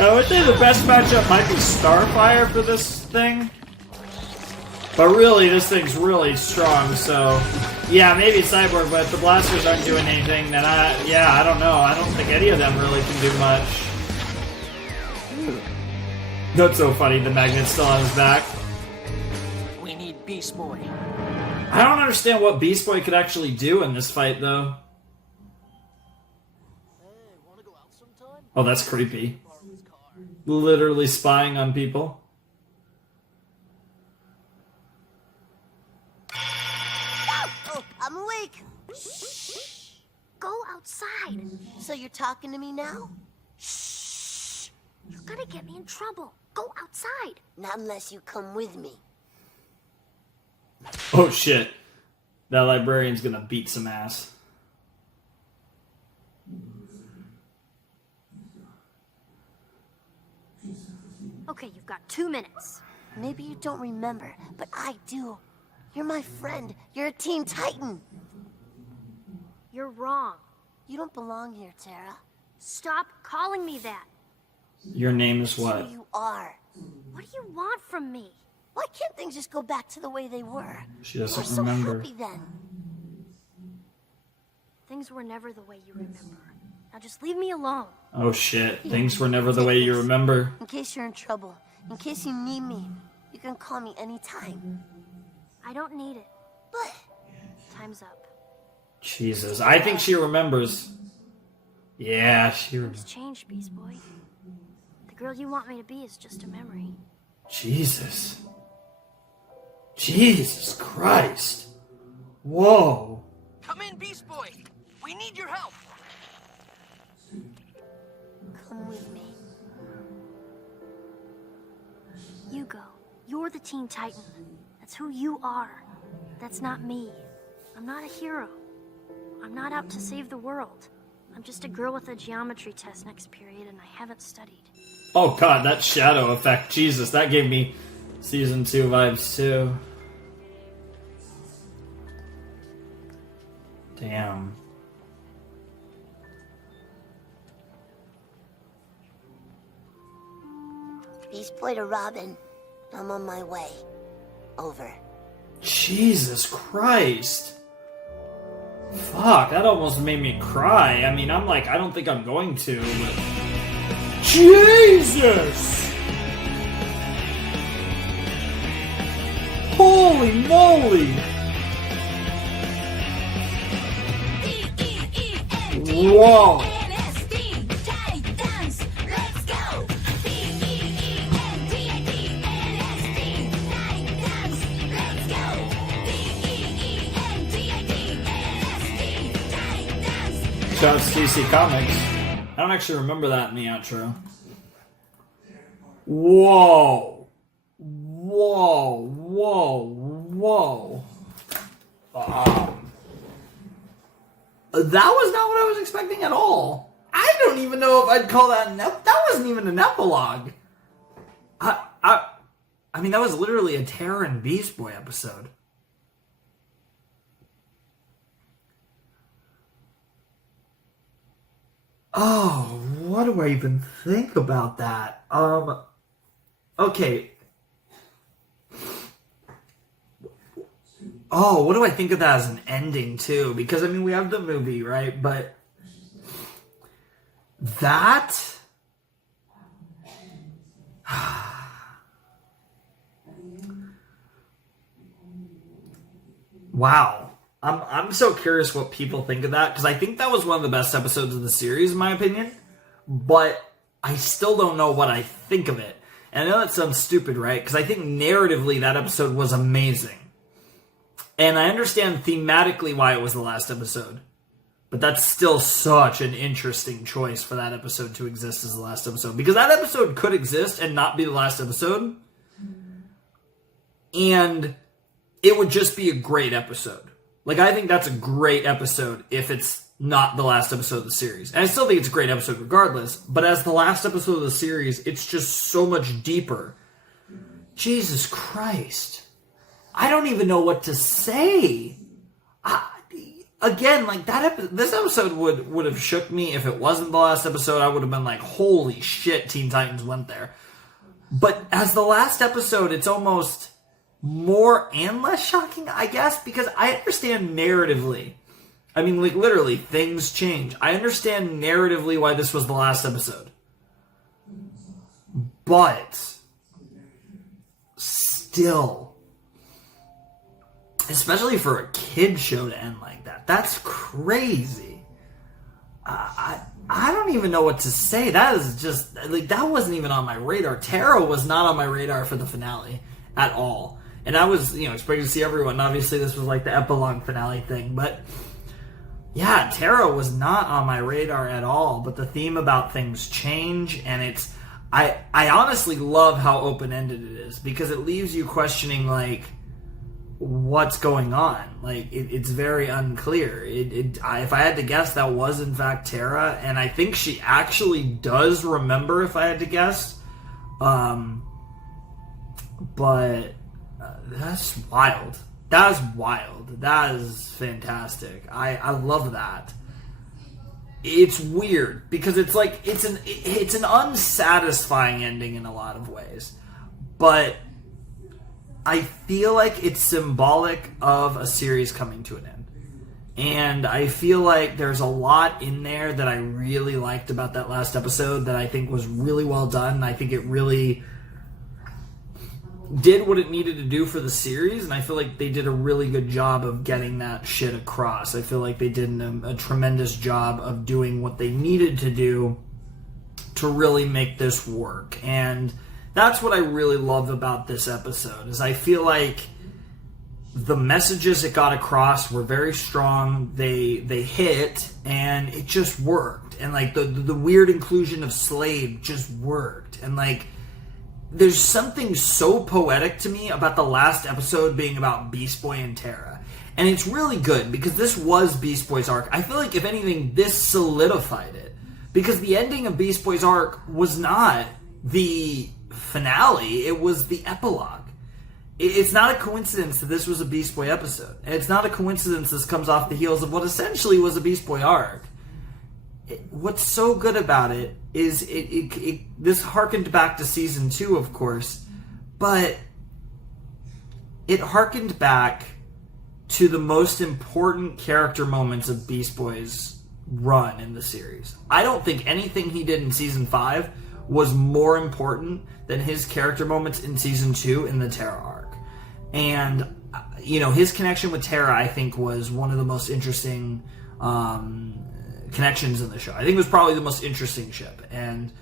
I would say the best matchup might be Starfire for this thing. But really, this thing's really strong, so... Yeah, maybe Cyborg, but if the blasters aren't doing anything, then I don't know. I don't think any of them really can do much. That's so funny, the magnet's still on his back. We need Beast Boy. I don't understand what Beast Boy could actually do in this fight, though. Oh, that's creepy. Literally spying on people. Oh, I'm awake. Shh. Go outside. So you're talking to me now? Shh. You're gonna get me in trouble. Go outside. Not unless you come with me. Oh shit. That librarian's gonna beat some ass. Okay, you've got 2 minutes. Maybe you don't remember, but I do. You're my friend. You're a Teen Titan. You're wrong. You don't belong here, Tara. Stop calling me that. Your name is what? Who you are. What do you want from me? Why can't things just go back to the way they were? She doesn't We're so remember. happy then. Things were never the way you remember. Now just leave me alone. Oh shit. Things were never the way you remember. In case you're in trouble, in case you need me, you can call me anytime. I don't need it. But time's up. Jesus. I think she remembers. Yeah, she Things changed, Beast Boy. The girl you want me to be is just a memory. Jesus. Jesus Christ. Whoa. Come in, Beast Boy. We need your help. Come with me. You go. You're the Teen Titan. That's who you are. That's not me. I'm not a hero. I'm not out to save the world. I'm just a girl with a geometry test next period, and I haven't studied. Oh god, that shadow effect. Jesus, that gave me season 2 vibes too. Damn. Beast Boy to Robin. I'm on my way. Over. Jesus Christ. Fuck, that almost made me cry. I mean, I'm like, I don't think I'm going to, but... Jesus! Holy moly! Whoa! Shouts to DC Comics. I don't actually remember that in the outro. Whoa. Whoa. Whoa. Whoa. That was not what I was expecting at all. I don't even know if I'd call that that wasn't even an epilogue. I mean, that was literally a Terror and Beast Boy episode. Oh, what do I even think about that? Okay. Oh, what do I think of that as an ending, too? Because, I mean, we have the movie, right? But that... Wow. I'm so curious what people think of that, because I think that was one of the best episodes of the series, in my opinion. But I still don't know what I think of it. And I know that sounds stupid, right? Because I think narratively that episode was amazing. And I understand thematically why it was the last episode. But that's still such an interesting choice for that episode to exist as the last episode. Because that episode could exist and not be the last episode. And it would just be a great episode. Like, I think that's a great episode if it's not the last episode of the series. And I still think it's a great episode regardless. But as the last episode of the series, it's just so much deeper. Jesus Christ. I don't even know what to say. again, like this episode would have shook me if it wasn't the last episode. I would have been like, holy shit, Teen Titans went there. But as the last episode, it's almost more and less shocking, I guess, because I understand narratively. I mean, like, literally, things change. I understand narratively why this was the last episode. But still, especially for a kid show to end like that, that's crazy. I don't even know what to say. That is just, like, that wasn't even on my radar. Tara was not on my radar for the finale at all. And I was, expecting to see everyone. Obviously, this was like the epilogue finale thing. But, yeah, Tara was not on my radar at all. But the theme about things change. And it's, I honestly love how open-ended it is. Because it leaves you questioning, like, what's going on. Like, it's very unclear. If I had to guess, that was, in fact, Tara. And I think she actually does remember, if I had to guess. But... that's wild. That is wild. That is fantastic. I love that. It's weird because it's like it's an unsatisfying ending in a lot of ways, but I feel like it's symbolic of a series coming to an end. And I feel like there's a lot in there that I really liked about that last episode that I think was really well done. I think it really did what it needed to do for the series, and I feel like they did a really good job of getting that shit across. I feel like they did a tremendous job of doing what they needed to do to really make this work. And that's what I really love about this episode, is I feel like the messages it got across were very strong. They hit, and it just worked. And like the weird inclusion of Slade just worked. And like, there's something so poetic to me about the last episode being about Beast Boy and Tara. And it's really good, because this was Beast Boy's arc. I feel like, if anything, this solidified it. Because the ending of Beast Boy's arc was not the finale, it was the epilogue. It's not a coincidence that this was a Beast Boy episode. And it's not a coincidence this comes off the heels of what essentially was a Beast Boy arc. What's so good about it is this harkened back to season 2, of course, but it harkened back to the most important character moments of Beast Boy's run in the series. I don't think anything he did in season 5 was more important than his character moments in season 2 in the Tara arc. And, his connection with Tara, I think, was one of the most interesting connections in the show. I think it was probably the most interesting ship. And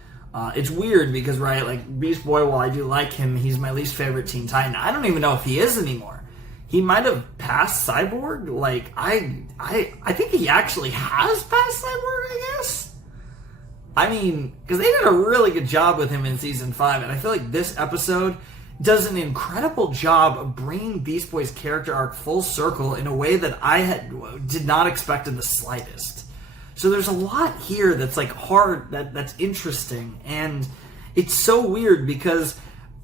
it's weird because, right, like, Beast Boy, while I do like him, he's my least favorite Teen Titan. I don't even know if he is anymore. He might have passed Cyborg. Like, I think he actually has passed Cyborg, I guess. I mean, because they did a really good job with him in season 5, and I feel like this episode does an incredible job of bringing Beast Boy's character arc full circle in a way that I did not expect in the slightest. So there's a lot here that's like hard, that's interesting, and it's so weird because,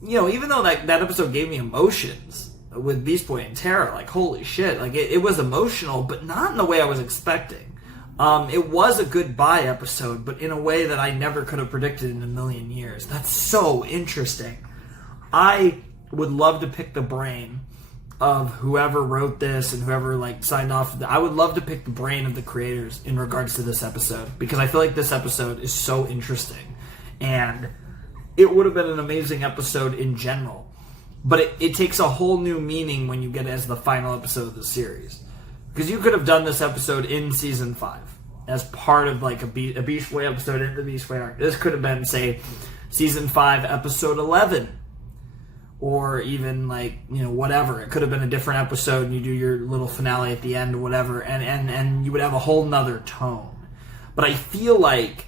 even though that episode gave me emotions with Beast Boy and Tara, like, holy shit, like, it was emotional, but not in the way I was expecting. It was a goodbye episode, but in a way that I never could have predicted in a million years. That's so interesting. I would love to pick the brain of whoever wrote this and whoever, like, signed off. I would love to pick the brain of the creators in regards to this episode, because I feel like this episode is so interesting. And it would have been an amazing episode in general. But it takes a whole new meaning when you get it as the final episode of the series. Because you could have done this episode in season 5 as part of like a Beast Boy episode in the Beast Boy arc. This could have been, say, season 5, episode 11. Or even like, whatever. It could have been a different episode and you do your little finale at the end or whatever. And you would have a whole nother tone. But I feel like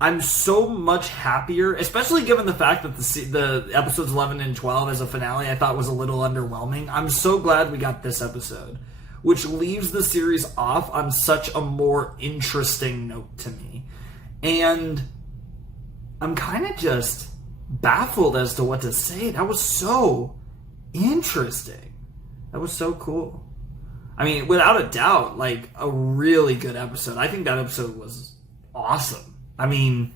I'm so much happier, especially given the fact that the episodes 11 and 12 as a finale I thought was a little underwhelming. I'm so glad we got this episode, which leaves the series off on such a more interesting note to me. And I'm kind of just baffled as to what to say. That was so interesting. That was so cool. I mean, without a doubt, like, a really good episode. I think that episode was awesome. I mean,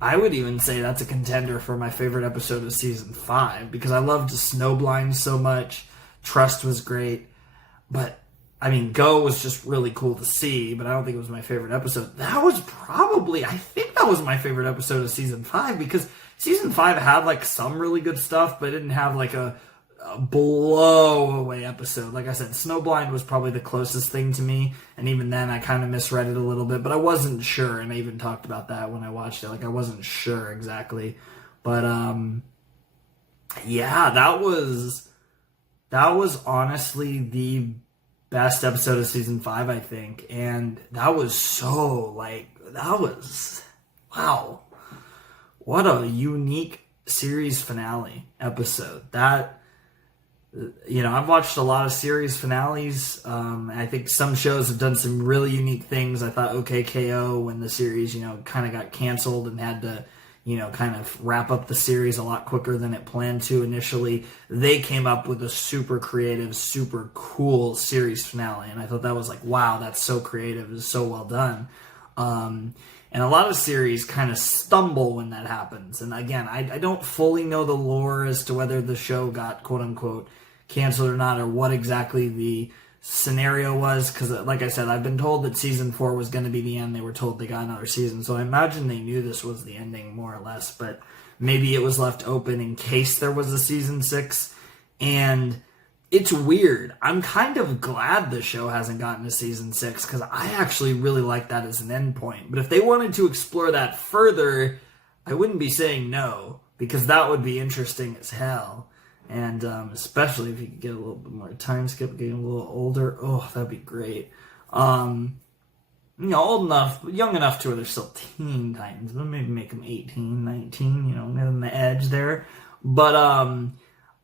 I would even say that's a contender for my favorite episode of season 5, because I loved Snowblind so much. Trust was great. But, I mean, Go was just really cool to see, but I don't think it was my favorite episode. That was probably, I think that was my favorite episode of season 5, because season 5 had, like, some really good stuff, but it didn't have, like, a blow-away episode. Like I said, Snowblind was probably the closest thing to me, and even then I kind of misread it a little bit, but I wasn't sure, and I even talked about that when I watched it. Like, I wasn't sure exactly. But, yeah, that was honestly the best episode of season 5, I think. And that was so, like, wow. What a unique series finale episode. That, you know, I've watched a lot of series finales. I think some shows have done some really unique things. I thought OKKO, when the series, you know, kind of got canceled and had to, you know, kind of wrap up the series a lot quicker than it planned to initially, they came up with a super creative, super cool series finale. And I thought that was like, wow, that's so creative. It's so well done. And a lot of series kind of stumble when that happens. And again, I don't fully know the lore as to whether the show got quote-unquote canceled or not, or what exactly the scenario was, because like I said, I've been told that season 4 was going to be the end. They were told they got another season, so I imagine they knew this was the ending, more or less, but maybe it was left open in case there was a season 6. And it's weird. I'm kind of glad the show hasn't gotten to season 6, because I actually really like that as an endpoint. But if they wanted to explore that further, I wouldn't be saying no, because that would be interesting as hell. And especially if you could get a little bit more time skip, getting a little older. Oh, that'd be great. You know, old enough, young enough to where they're still teen Titans, but maybe make them 18, 19, you know, get them the edge there. But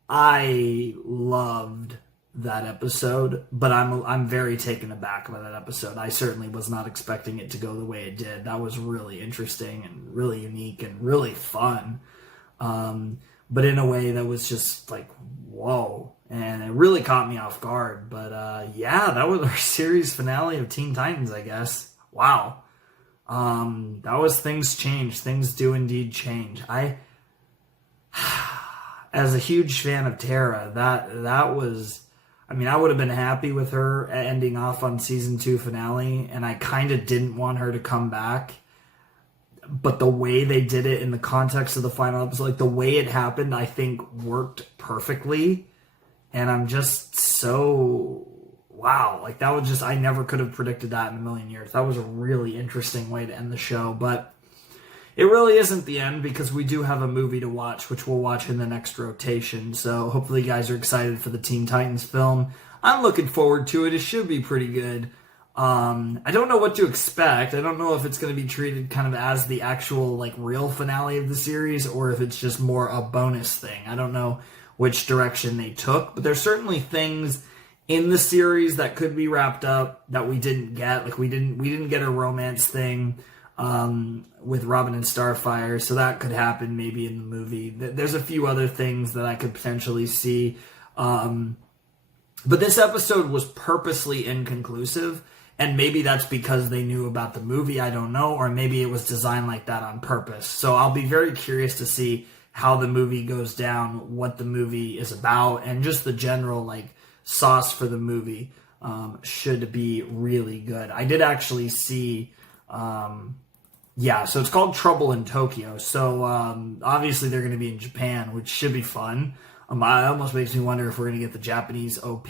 I loved that episode, but I'm very taken aback by that episode. I certainly was not expecting it to go the way it did. That was really interesting and really unique and really fun. But in a way that was just like, whoa. And it really caught me off guard. But yeah, that was our series finale of Teen Titans, I guess. Wow. That was Things Change. Things do indeed change. As a huge fan of Tara, that was, I mean, I would have been happy with her ending off on season 2 finale, and I kind of didn't want her to come back. But the way they did it in the context of the final episode, like the way it happened, I think worked perfectly. And I'm just so, wow. Like that was just, I never could have predicted that in a million years. That was a really interesting way to end the show. But it really isn't the end, because we do have a movie to watch, which we'll watch in the next rotation. So hopefully you guys are excited for the Teen Titans film. I'm looking forward to it. It should be pretty good. I don't know what to expect. I don't know if it's going to be treated kind of as the actual, like, real finale of the series, or if it's just more a bonus thing. I don't know which direction they took, but there's certainly things in the series that could be wrapped up that we didn't get. Like, we didn't get a romance thing with Robin and Starfire, so that could happen maybe in the movie. There's a few other things that I could potentially see. But this episode was purposely inconclusive. And maybe that's because they knew about the movie, I don't know, or maybe it was designed like that on purpose. So I'll be very curious to see how the movie goes down, what the movie is about, and just the general, like, sauce for the movie should be really good. I did actually see, so it's called Trouble in Tokyo. So obviously they're going to be in Japan, which should be fun. It almost makes me wonder if we're going to get the Japanese OP.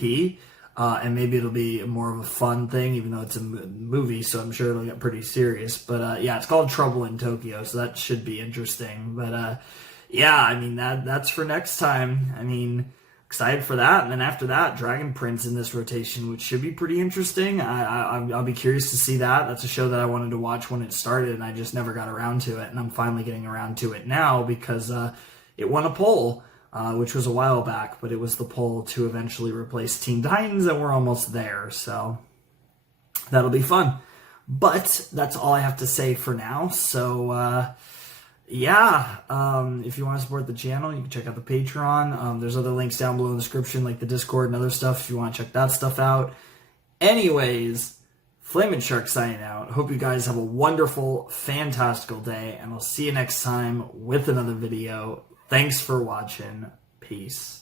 And maybe it'll be more of a fun thing, even though it's a movie, so I'm sure it'll get pretty serious. But it's called Trouble in Tokyo, so that should be interesting. But I mean, that's for next time. I mean, excited for that. And then after that, Dragon Prince in this rotation, which should be pretty interesting. I'll be curious to see that. That's a show that I wanted to watch when it started, and I just never got around to it. And I'm finally getting around to it now because it won a poll. Which was a while back, but it was the poll to eventually replace Teen Titans, and we're almost there, so that'll be fun. But that's all I have to say for now, so if you want to support the channel, you can check out the Patreon. There's other links down below in the description, like the Discord and other stuff, if you want to check that stuff out. Anyways, Flaming Shark signing out. Hope you guys have a wonderful, fantastical day, and I'll see you next time with another video. Thanks for watching. Peace.